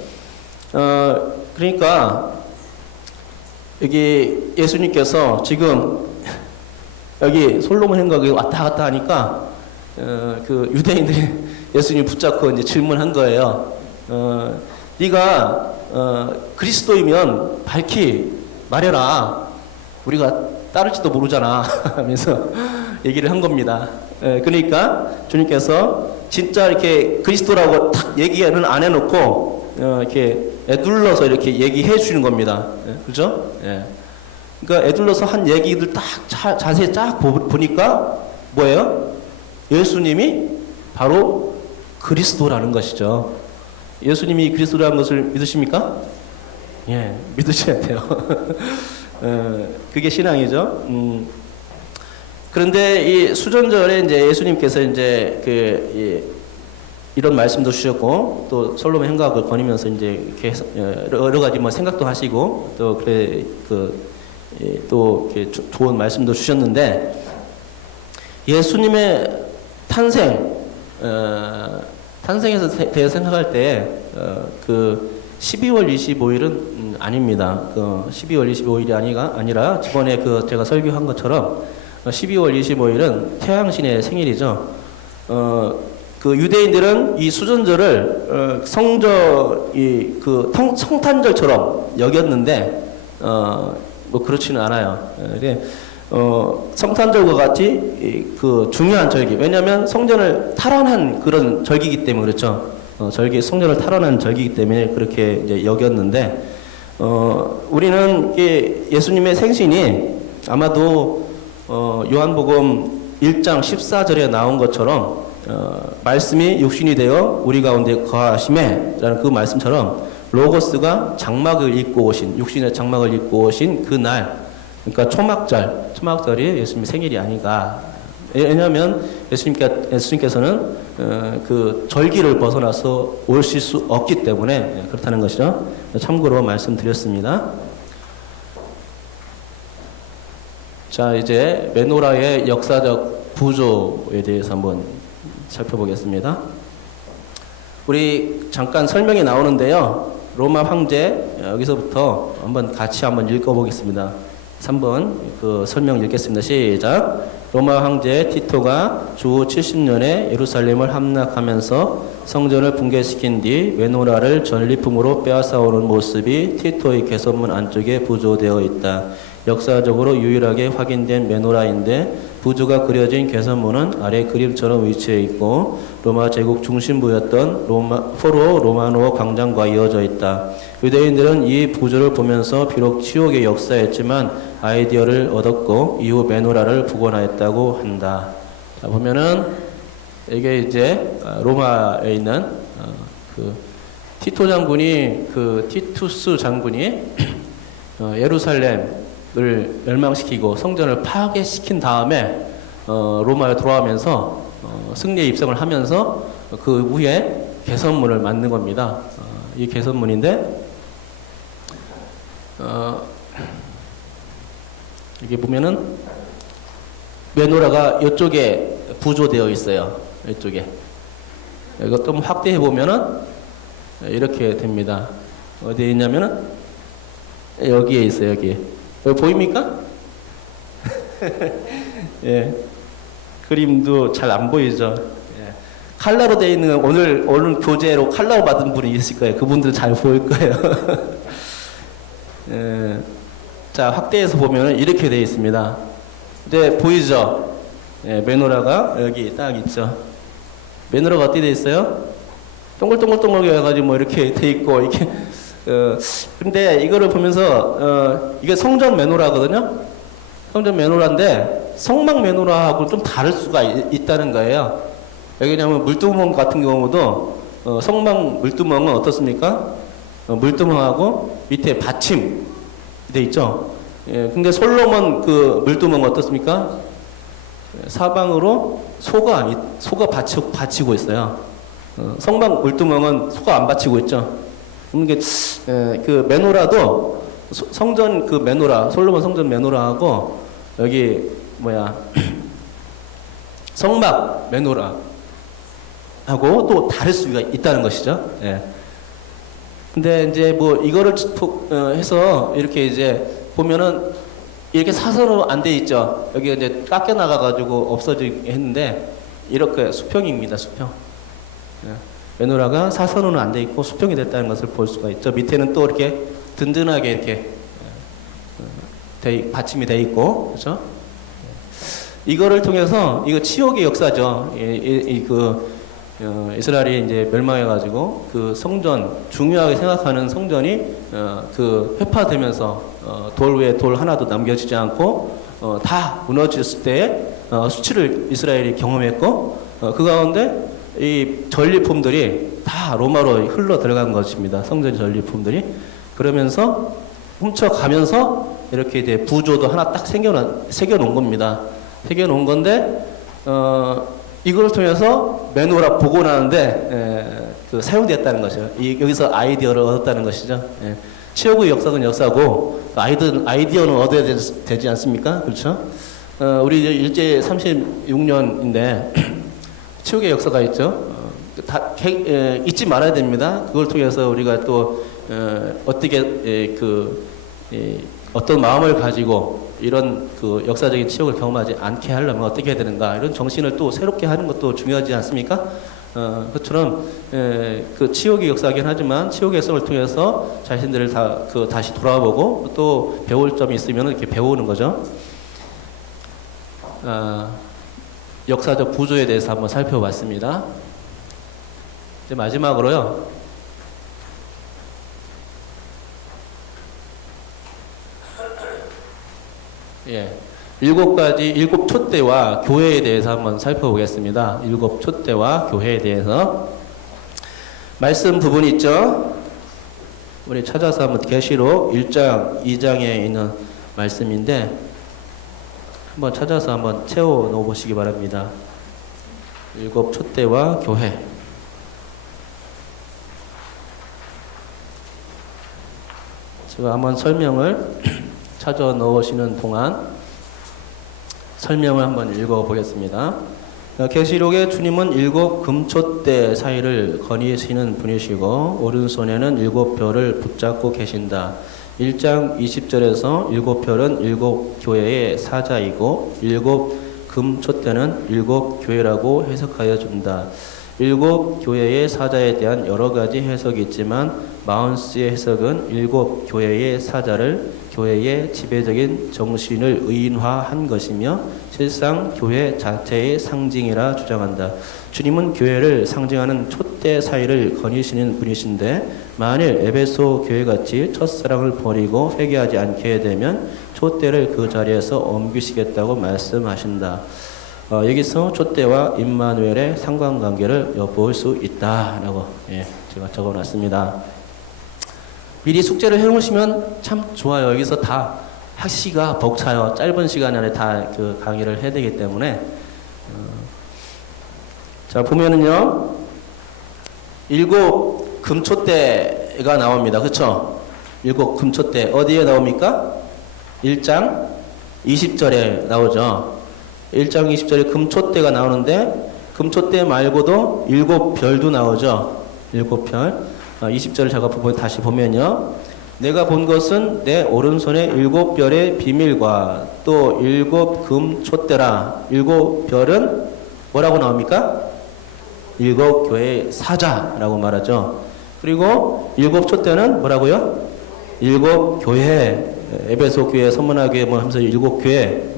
그러니까 여기 예수님께서 지금 여기 솔로몬 행각에 왔다 갔다 하니까 그 유대인들이 예수님 붙잡고 이제 질문한 거예요. 네가 그리스도이면 밝히 말해라. 우리가 따를지도 모르잖아. 하면서 얘기를 한 겁니다. 그러니까 주님께서 진짜 이렇게 그리스도라고 탁 얘기는 안 해놓고 이렇게 애둘러서 이렇게 얘기해 주는 겁니다. 그죠? 예. 그러니까 애둘러서 한 얘기들 딱 자세히 쫙 보니까 뭐예요? 예수님이 바로 그리스도라는 것이죠. 예수님이 그리스도라는 것을 믿으십니까? 예, 믿으셔야 돼요. 그게 신앙이죠. 그런데 이 수전절에 이제 예수님께서 이제 이런 말씀도 주셨고 또 솔로몬 행각을 거니면서 이제 이렇게 여러 가지 뭐 생각도 하시고 또 또 이렇게 좋은 말씀도 주셨는데 예수님의 탄생에서 대해 생각할 때 그 12월 25일은 아닙니다. 12월 25일이 아니라 저번에 제가 설교한 것처럼 12월 25일은 태양신의 생일이죠. 그 유대인들은 이 수전절을 성탄절처럼 여겼는데 뭐 그렇지는 않아요. 성탄절과 같이 그 중요한 절기. 왜냐하면 성전을 탈환한 그런 절기이기 때문에 그렇죠. 성전을 탈환한 절기이기 때문에 그렇게 이제 여겼는데 우리는 예수님의 생신이 아마도 요한복음 1장 14절에 나온 것처럼 말씀이 육신이 되어 우리 가운데 거하심에 라는 그 말씀처럼 로고스가 장막을 입고 오신 육신의 장막을 입고 오신 그 날 그러니까 초막절이 예수님 생일이 아닌가. 왜냐하면 예수님께서는 그 절기를 벗어나서 오실 수 없기 때문에 그렇다는 것이죠. 참고로 말씀드렸습니다. 자, 이제 메노라의 역사적 부조에 대해서 한번 살펴보겠습니다. 우리 잠깐 설명이 나오는데요. 로마 황제 여기서부터 같이 한번 읽어보겠습니다. 3번 그 설명 읽겠습니다. 시작. 로마 황제 티토가 주 70년에 예루살렘을 함락하면서 성전을 붕괴시킨 뒤 메노라를 전리품으로 빼앗아오는 모습이 티토의 개선문 안쪽에 부조되어 있다. 역사적으로 유일하게 확인된 메노라인데 부조가 그려진 개선문은 아래 그림처럼 위치해 있고 로마 제국 중심부였던 포로 로마노 광장과 이어져 있다. 유대인들은 이 부조를 보면서 비록 치욕의 역사였지만 아이디어를 얻었고 이후 메노라를 복원하였다고 한다. 자, 보면은 이게 이제 로마에 있는 그 티토 장군이 티투스 장군이 예루살렘을 멸망시키고 성전을 파괴시킨 다음에 로마에 돌아오면서 승리에 입성을 하면서 그 후에 개선문을 만든 겁니다. 이 개선문인데 이게 보면은 메노라가 이쪽에 부조되어 있어요. 이쪽에. 이거 좀 확대해 보면은 이렇게 됩니다. 어디에 있냐면은 여기에 있어요. 여기 보입니까? 예. 그림도 잘 안 보이죠. 예. 칼라로 되어 있는 오늘 교재로 칼라로 받은 분이 있을 거예요. 그분들 잘 보일 거예요. 예. 자, 확대해서 보면 이렇게 되어 있습니다. 이제 보이죠? 예, 메노라가 여기 딱 있죠. 메노라가 어떻게 되어 있어요? 동글동글동글 해가지고 뭐 이렇게 되어 있고, 이렇게. 근데 이거를 보면서, 이게 성전 메노라거든요? 성전 메노라인데, 성막 메노라하고 좀 다를 수가 있다는 거예요. 왜냐면 물두멍 같은 경우도, 성막 물두멍은 어떻습니까? 물두멍하고 밑에 받침 돼 있죠. 예, 근데 솔로몬 그 물두멍은 어떻습니까? 사방으로 소가 받치고 있어요. 성막 물두멍은 소가 안 받치고 있죠. 이게 그 메노라도 성전 그 메노라, 솔로몬 성전 메노라하고 여기 성막 메노라하고 또 다를 수가 있다는 것이죠. 예. 근데 이제 뭐 이거를 해서 이렇게 이제 보면은 이렇게 사선으로 안 돼 있죠. 여기 이제 깎여 나가가지고 없어지게 했는데 이렇게 수평입니다. 수평. 메노라가 사선으로 안 돼 있고 수평이 됐다는 것을 볼 수가 있죠. 밑에는 또 이렇게 든든하게 이렇게 받침이 돼 있고, 그렇죠? 이거를 통해서 이거 치욕의 역사죠. 이스라엘이 이제 멸망해가지고 그 성전 중요하게 생각하는 성전이 그 회파되면서 돌 위에 돌 하나도 남겨지지 않고 다 무너졌을 때에 수치를 이스라엘이 경험했고 그 가운데 이 전리품들이 다 로마로 흘러 들어간 것입니다. 성전 전리품들이. 그러면서 훔쳐가면서 이렇게 이제 부조도 하나 딱 새겨놓은 겁니다. 새겨놓은 건데 이걸 통해서 메노라 복원하는데 사용되었다는 것이죠. 여기서 아이디어를 얻었다는 것이죠. 예. 치욕의 역사는 역사고 아이디어는 얻어야 되지 않습니까? 그렇죠? 우리 이제 일제 36년인데 치욕의 역사가 있죠. 잊지 말아야 됩니다. 그걸 통해서 우리가 또 어떻게 어떤 마음을 가지고 이런 그 역사적인 치욕을 경험하지 않게 하려면 어떻게 해야 되는가, 이런 정신을 또 새롭게 하는 것도 중요하지 않습니까? 그처럼 그 치욕의 역사이긴 하지만 치욕의 역사를 통해서 자신들을 다시 돌아보고 또 배울 점이 있으면 이렇게 배우는 거죠. 역사적 부조에 대해서 한번 살펴봤습니다. 이제 마지막으로요. 예, 일곱 촛대와 교회에 대해서 한번 살펴보겠습니다. 일곱 촛대와 교회에 대해서 말씀 부분 있죠? 우리 찾아서 한번 계시록 1장, 2장에 있는 말씀인데 한번 찾아서 한번 채워 넣어 보시기 바랍니다. 일곱 촛대와 교회. 제가 한번 설명을 찾아 넣으시는 동안 설명을 한번 읽어 보겠습니다. 계시록에 주님은 일곱 금촛대 사이를 거니시는 분이시고 오른손에는 일곱 별을 붙잡고 계신다. 1장 20절에서 일곱 별은 일곱 교회의 사자이고 일곱 금촛대는 일곱 교회라고 해석하여 준다. 일곱 교회의 사자에 대한 여러 가지 해석이 있지만 마운스의 해석은 일곱 교회의 사자를 교회의 지배적인 정신을 의인화한 것이며 실상 교회 자체의 상징이라 주장한다. 주님은 교회를 상징하는 촛대 사이를 거니시는 분이신데 만일 에베소 교회같이 첫사랑을 버리고 회개하지 않게 되면 촛대를 그 자리에서 옮기시겠다고 말씀하신다. 여기서 촛대와 임마누엘의 상관관계를 엿볼 수 있다라고 제가 적어놨습니다. 미리 숙제를 해놓으시면 참 좋아요. 여기서 다 학시가 벅차요. 짧은 시간 안에 다 그 강의를 해야 되기 때문에 자 보면은요 일곱 금촛대가 나옵니다. 그렇죠? 일곱 금촛대 어디에 나옵니까? 1장 20절에 나오죠. 1장 20절에 금촛대가 나오는데 금촛대 말고도 일곱 별도 나오죠. 일곱 별. 20절 작업부분 다시 보면요. 내가 본 것은 내 오른손에 일곱 별의 비밀과 또 일곱 금촛대라. 일곱 별은 뭐라고 나옵니까? 일곱 교회의 사자라고 말하죠. 그리고 일곱 촛대는 뭐라고요? 일곱 교회. 에베소 교회, 선문화 교회 뭐 하면서 일곱 교회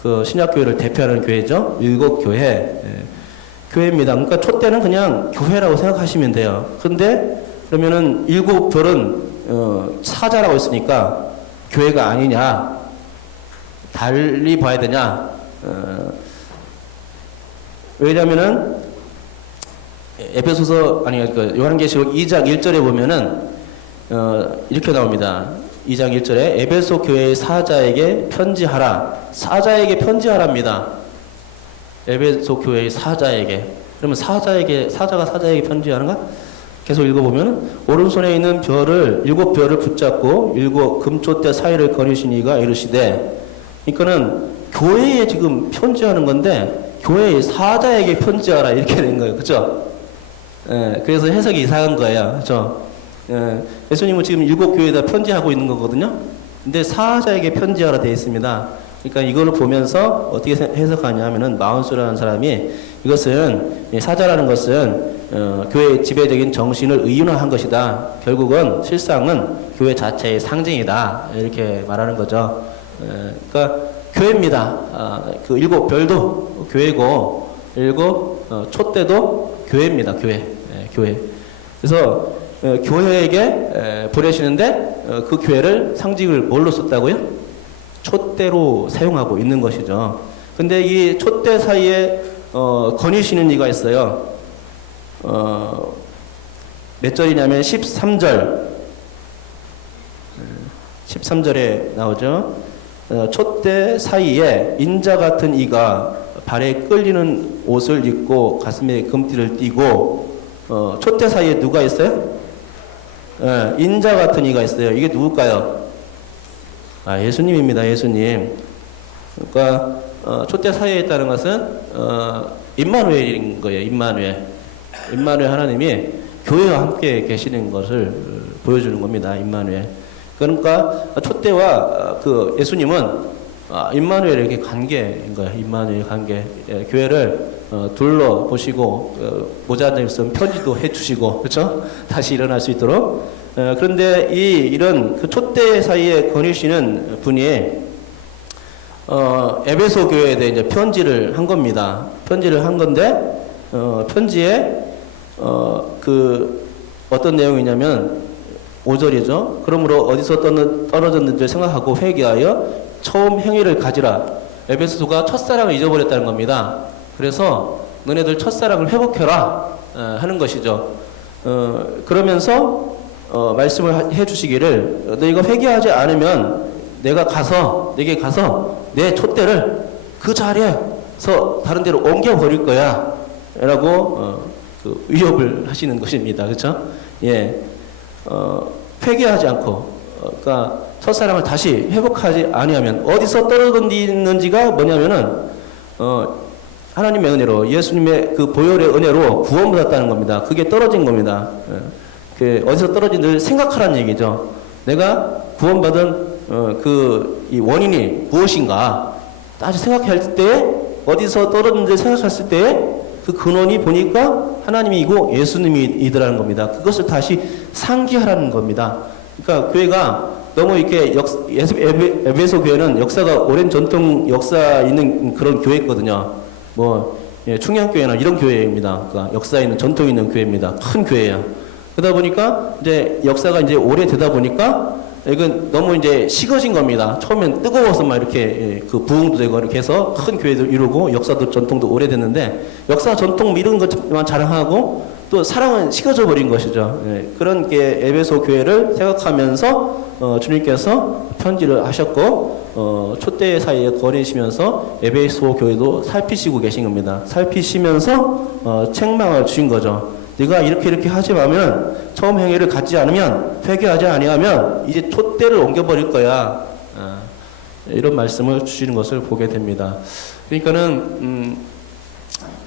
그 신약교회를 대표하는 교회죠. 일곱 교회. 교회입니다. 그러니까 촛대는 그냥 교회라고 생각하시면 돼요. 근데 그러면은 일곱 별은 사자라고 했으니까 교회가 아니냐? 달리 봐야 되냐? 왜냐면은 에베소서 요한계시록 2장 1절에 보면은 이렇게 나옵니다. 2장 1절에 에베소 교회의 사자에게 편지하라. 사자에게 편지하랍니다. 에베소 교회의 사자에게. 그러면 사자가 사자에게 편지하는가? 계속 읽어보면 오른손에 있는 별을 일곱 별을 붙잡고 일곱 금촛대 사이를 거니시니가 이르시되, 그러니까는 교회에 지금 편지하는 건데 교회의 사자에게 편지하라 이렇게 된 거예요. 그렇죠? 그래서 해석이 이상한 거예요. 그렇죠? 예수님은 지금 일곱 교회에다 편지하고 있는 거거든요. 근데 사자에게 편지하라 되어 있습니다. 그러니까 이걸 보면서 어떻게 해석하냐 하면은 마운스라는 사람이 이것은 사자라는 것은 교회의 지배적인 정신을 의인화한 것이다. 결국은 실상은 교회 자체의 상징이다. 이렇게 말하는 거죠. 그러니까 교회입니다. 그 일곱 별도 교회고 일곱 촛대도 교회입니다. 교회. 그래서 교회에게 보내시는데 그 교회를 상징을 뭘로 썼다고요? 촛대로 사용하고 있는 것이죠. 근데 이 촛대 사이에 거니시는 이가 있어요. 몇 절이냐면 13절에 나오죠. 촛대 사이에 인자 같은 이가 발에 끌리는 옷을 입고 가슴에 금띠를 띠고 촛대 사이에 누가 있어요? 인자 같은 이가 있어요. 이게 누굴까요? 예수님입니다. 예수님. 그러니까 촛대 사이에 있다는 것은 임마누엘인 거예요. 임마누엘 하나님이 교회와 함께 계시는 것을 보여주는 겁니다. 임마누엘. 그러니까 촛대와 그 예수님은 임마누엘에게 관계인 거예요. 임마누엘 관계. 교회를 둘러보시고 모자란 있으면 편지도 해주시고 그렇죠? 다시 일어날 수 있도록. 그런데 이런 그 촛대 사이에 거니시는 분이 에베소 교회에 대해 이제 편지를 한 겁니다. 편지를 한 건데 편지에 그 어떤 내용이냐면 5절이죠. 그러므로 어디서 떨어졌는지 생각하고 회개하여 처음 행위를 가지라. 에베소가 첫사랑을 잊어버렸다는 겁니다. 그래서 너네들 첫사랑을 회복해라 하는 것이죠. 그러면서 말씀을 해주시기를 너희가 회개하지 않으면 내게 가서 내 촛대를 그 자리에서 다른 데로 옮겨버릴 거야. 라고, 그 위협을 하시는 것입니다. 그렇죠? 예. 회개하지 않고, 그러니까 첫사랑을 다시 회복하지 아니하면 어디서 떨어졌는지가 뭐냐면은, 하나님의 은혜로, 예수님의 그 보혈의 은혜로 구원받았다는 겁니다. 그게 떨어진 겁니다. 그 어디서 떨어진지를 생각하라는 얘기죠. 내가 구원받은 이 원인이 무엇인가 다시 생각할 때, 어디서 떨어진지 생각했을 때 그 근원이 보니까 하나님이고 예수님이더라는 겁니다. 그것을 다시 상기하라는 겁니다. 그러니까 교회가 너무 이렇게 에베소 교회는 역사가 오랜 전통 역사 있는 그런 교회거든요. 뭐 충영교회나 이런 교회입니다. 그러니까 역사 있는 전통 있는 교회입니다. 큰 교회예요. 그러다 보니까 이제 역사가 이제 오래되다 보니까 이건 너무 이제 식어진 겁니다. 처음엔 뜨거워서 막 이렇게 그 부흥도 되고 이렇게 해서 큰 교회도 이루고 역사도 전통도 오래됐는데, 역사 전통 이런 것만 자랑하고 또 사랑은 식어져 버린 것이죠. 그런 게 에베소 교회를 생각하면서 주님께서 편지를 하셨고, 촛대 사이에 거리시면서 에베소 교회도 살피시고 계신 겁니다. 살피시면서 책망을 주신 거죠. 네가 이렇게 하지 마면, 처음 행위를 갖지 않으면, 회개하지 아니하면 이제 촛대를 옮겨버릴 거야. 이런 말씀을 주시는 것을 보게 됩니다. 그러니까는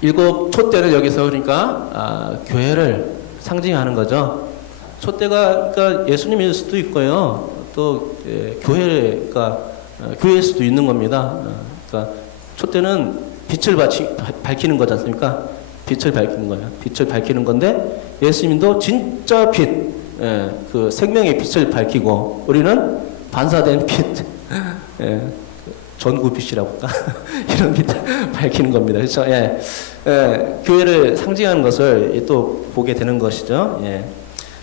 일곱 촛대는 여기서 그러니까 교회를 상징하는 거죠. 촛대가 그러니까 예수님일 수도 있고요. 또 교회가 교회일 수도 있는 겁니다. 그러니까 촛대는 빛을 밝히는 거지 않습니까? 빛을 밝히는 거예요. 빛을 밝히는 건데, 예수님도 진짜 빛, 그 생명의 빛을 밝히고, 우리는 반사된 빛, 전구 빛이라고 할까? 이런 빛을 밝히는 겁니다. 그렇죠? 교회를 상징하는 것을 또 보게 되는 것이죠.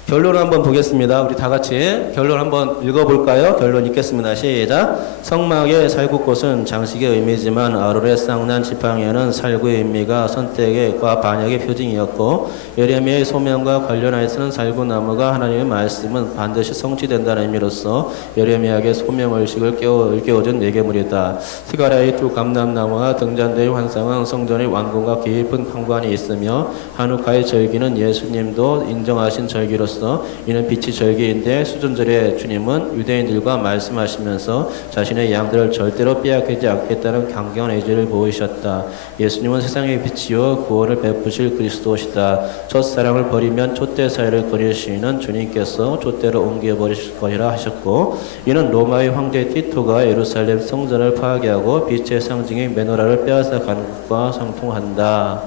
결론을 한번 보겠습니다. 우리 다 같이 결론 한번 읽어볼까요? 결론 읽겠습니다. 시작. 성막의 살구꽃은 장식의 의미지만 아롤의 쌍난 지팡이에는 살구의 의미가 선택과 반역의 표징이었고, 예레미야의 소명과 관련하여서는 살구나무가 하나님의 말씀은 반드시 성취된다는 의미로서 예레미야의 소명의식을 일깨워준 예개물이다. 스가랴의 두 감람나무와 등잔대의 환상은 성전의 왕궁과 깊은 황관이 있으며, 하누카의 절기는 예수님도 인정하신 절기로서 이는 빛이 절기인데, 수전절에 주님은 유대인들과 말씀하시면서 자신의 양들을 절대로 빼앗기지 않겠다는 강경한 의지를 보이셨다. 예수님은 세상의 빛이요 구원을 베푸실 그리스도시다. 첫사랑을 버리면 촛대 사이를 거리시는 주님께서 촛대를 옮겨버리실 것이라 하셨고, 이는 로마의 황제 티토가 예루살렘 성전을 파괴하고 빛의 상징인 메노라를 빼앗아가는 것과 상통한다.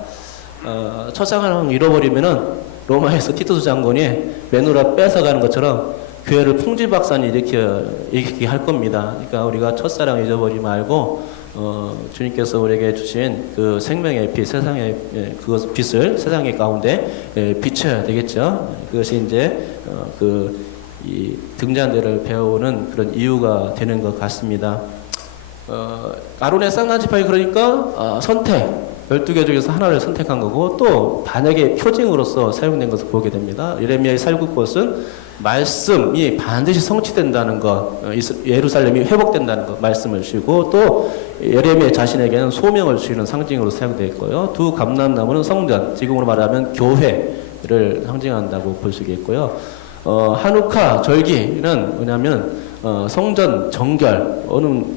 첫사랑을 잃어버리면은 로마에서 티투스 장군이 메노라 뺏어가는 것처럼 교회를 풍지박산이 일으키게 할 겁니다. 그러니까 우리가 첫사랑 잊어버리지 말고 주님께서 우리에게 주신 그 생명의 빛, 세상의 그 빛을 세상의 가운데 비춰야 되겠죠. 그것이 이제 이 등잔대를 배우는 그런 이유가 되는 것 같습니다. 아론의 쌍난 지팡이, 그러니까 선택. 12개 중에서 하나를 선택한 거고, 또 반역의 표징으로서 사용된 것을 보게 됩니다. 예레미야의 살구꽃은 말씀이 반드시 성취된다는 것, 예루살렘이 회복된다는 것 말씀을 주시고, 또 예레미야 자신에게는 소명을 주시는 상징으로 사용되어 있고요. 두 감람나무는 성전, 지금으로 말하면 교회를 상징한다고 볼 수 있겠고요. 하누카 절기는 뭐냐면 성전 정결,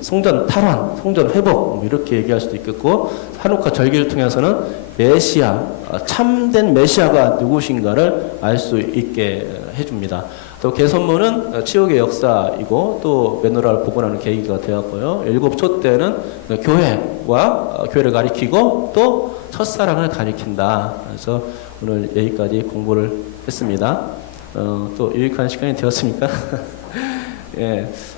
성전 탈환, 성전 회복, 이렇게 얘기할 수도 있겠고, 하누카 절기를 통해서는 메시아, 참된 메시아가 누구신가를 알 수 있게 해줍니다. 또 개선문은 치욕의 역사이고, 또 메노라를 복원하는 계기가 되었고요. 일곱 촛대는 교회를 가리키고, 또 첫사랑을 가리킨다. 그래서 오늘 여기까지 공부를 했습니다. 또 유익한 시간이 되었습니까?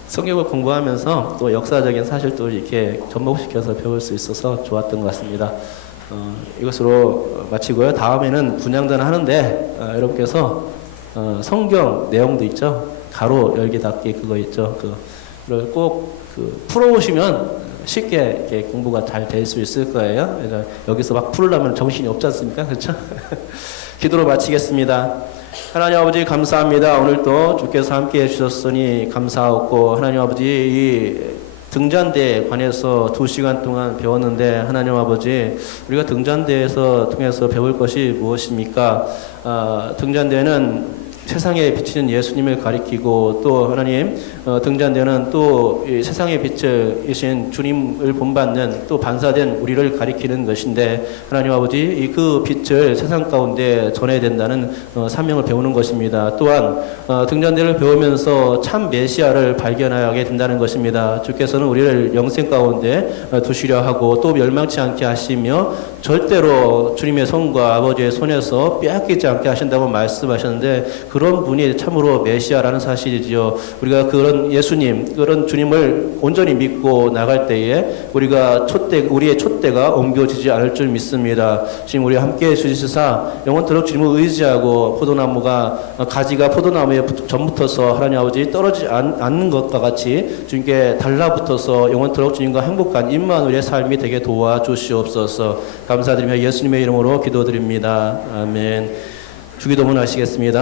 성경을 공부하면서 또 역사적인 사실도 이렇게 접목시켜서 배울 수 있어서 좋았던 것 같습니다. 이것으로 마치고요. 다음에는 분향전 하는데, 여러분께서 성경 내용도 있죠. 가로 열기 닫기 그거 있죠. 그걸 꼭 풀어오시면 쉽게 이렇게 공부가 잘 될 수 있을 거예요. 그래서 여기서 막 풀으려면 정신이 없지 않습니까? 그렇죠? 기도로 마치겠습니다. 하나님 아버지 감사합니다. 오늘도 주께서 함께 해주셨으니 감사하고 하나님 아버지 이 등잔대에 관해서 2시간 동안 배웠는데 하나님 아버지 우리가 등잔대에서 통해서 배울 것이 무엇입니까? 등잔대는 세상에 비치는 예수님을 가리키고 또 하나님 등잔대는 또 이 세상의 빛이신 주님을 본받는 또 반사된 우리를 가리키는 것인데 하나님 아버지 그 빛을 세상 가운데 전해야 된다는 사명을 배우는 것입니다. 또한 등잔대를 배우면서 참 메시아를 발견하게 된다는 것입니다. 주께서는 우리를 영생 가운데 두시려 하고 또 멸망치 않게 하시며 절대로 주님의 손과 아버지의 손에서 빼앗기지 않게 하신다고 말씀하셨는데 그런 분이 참으로 메시아라는 사실이지요. 우리가 그런 예수님, 그런 주님을 온전히 믿고 나갈 때에 우리의 촛대가 옮겨지지 않을 줄 믿습니다. 지금 우리 함께 해주시사 영원토록 주님을 의지하고 포도나무가 가지가 포도나무에 전붙어서 하나님 아버지 떨어지지 않는 것과 같이 주님께 달라붙어서 영원토록 주님과 행복한 임마누엘의 삶이 되게 도와주시옵소서. 감사드리며 예수님의 이름으로 기도드립니다. 아멘. 주기도문 하시겠습니다.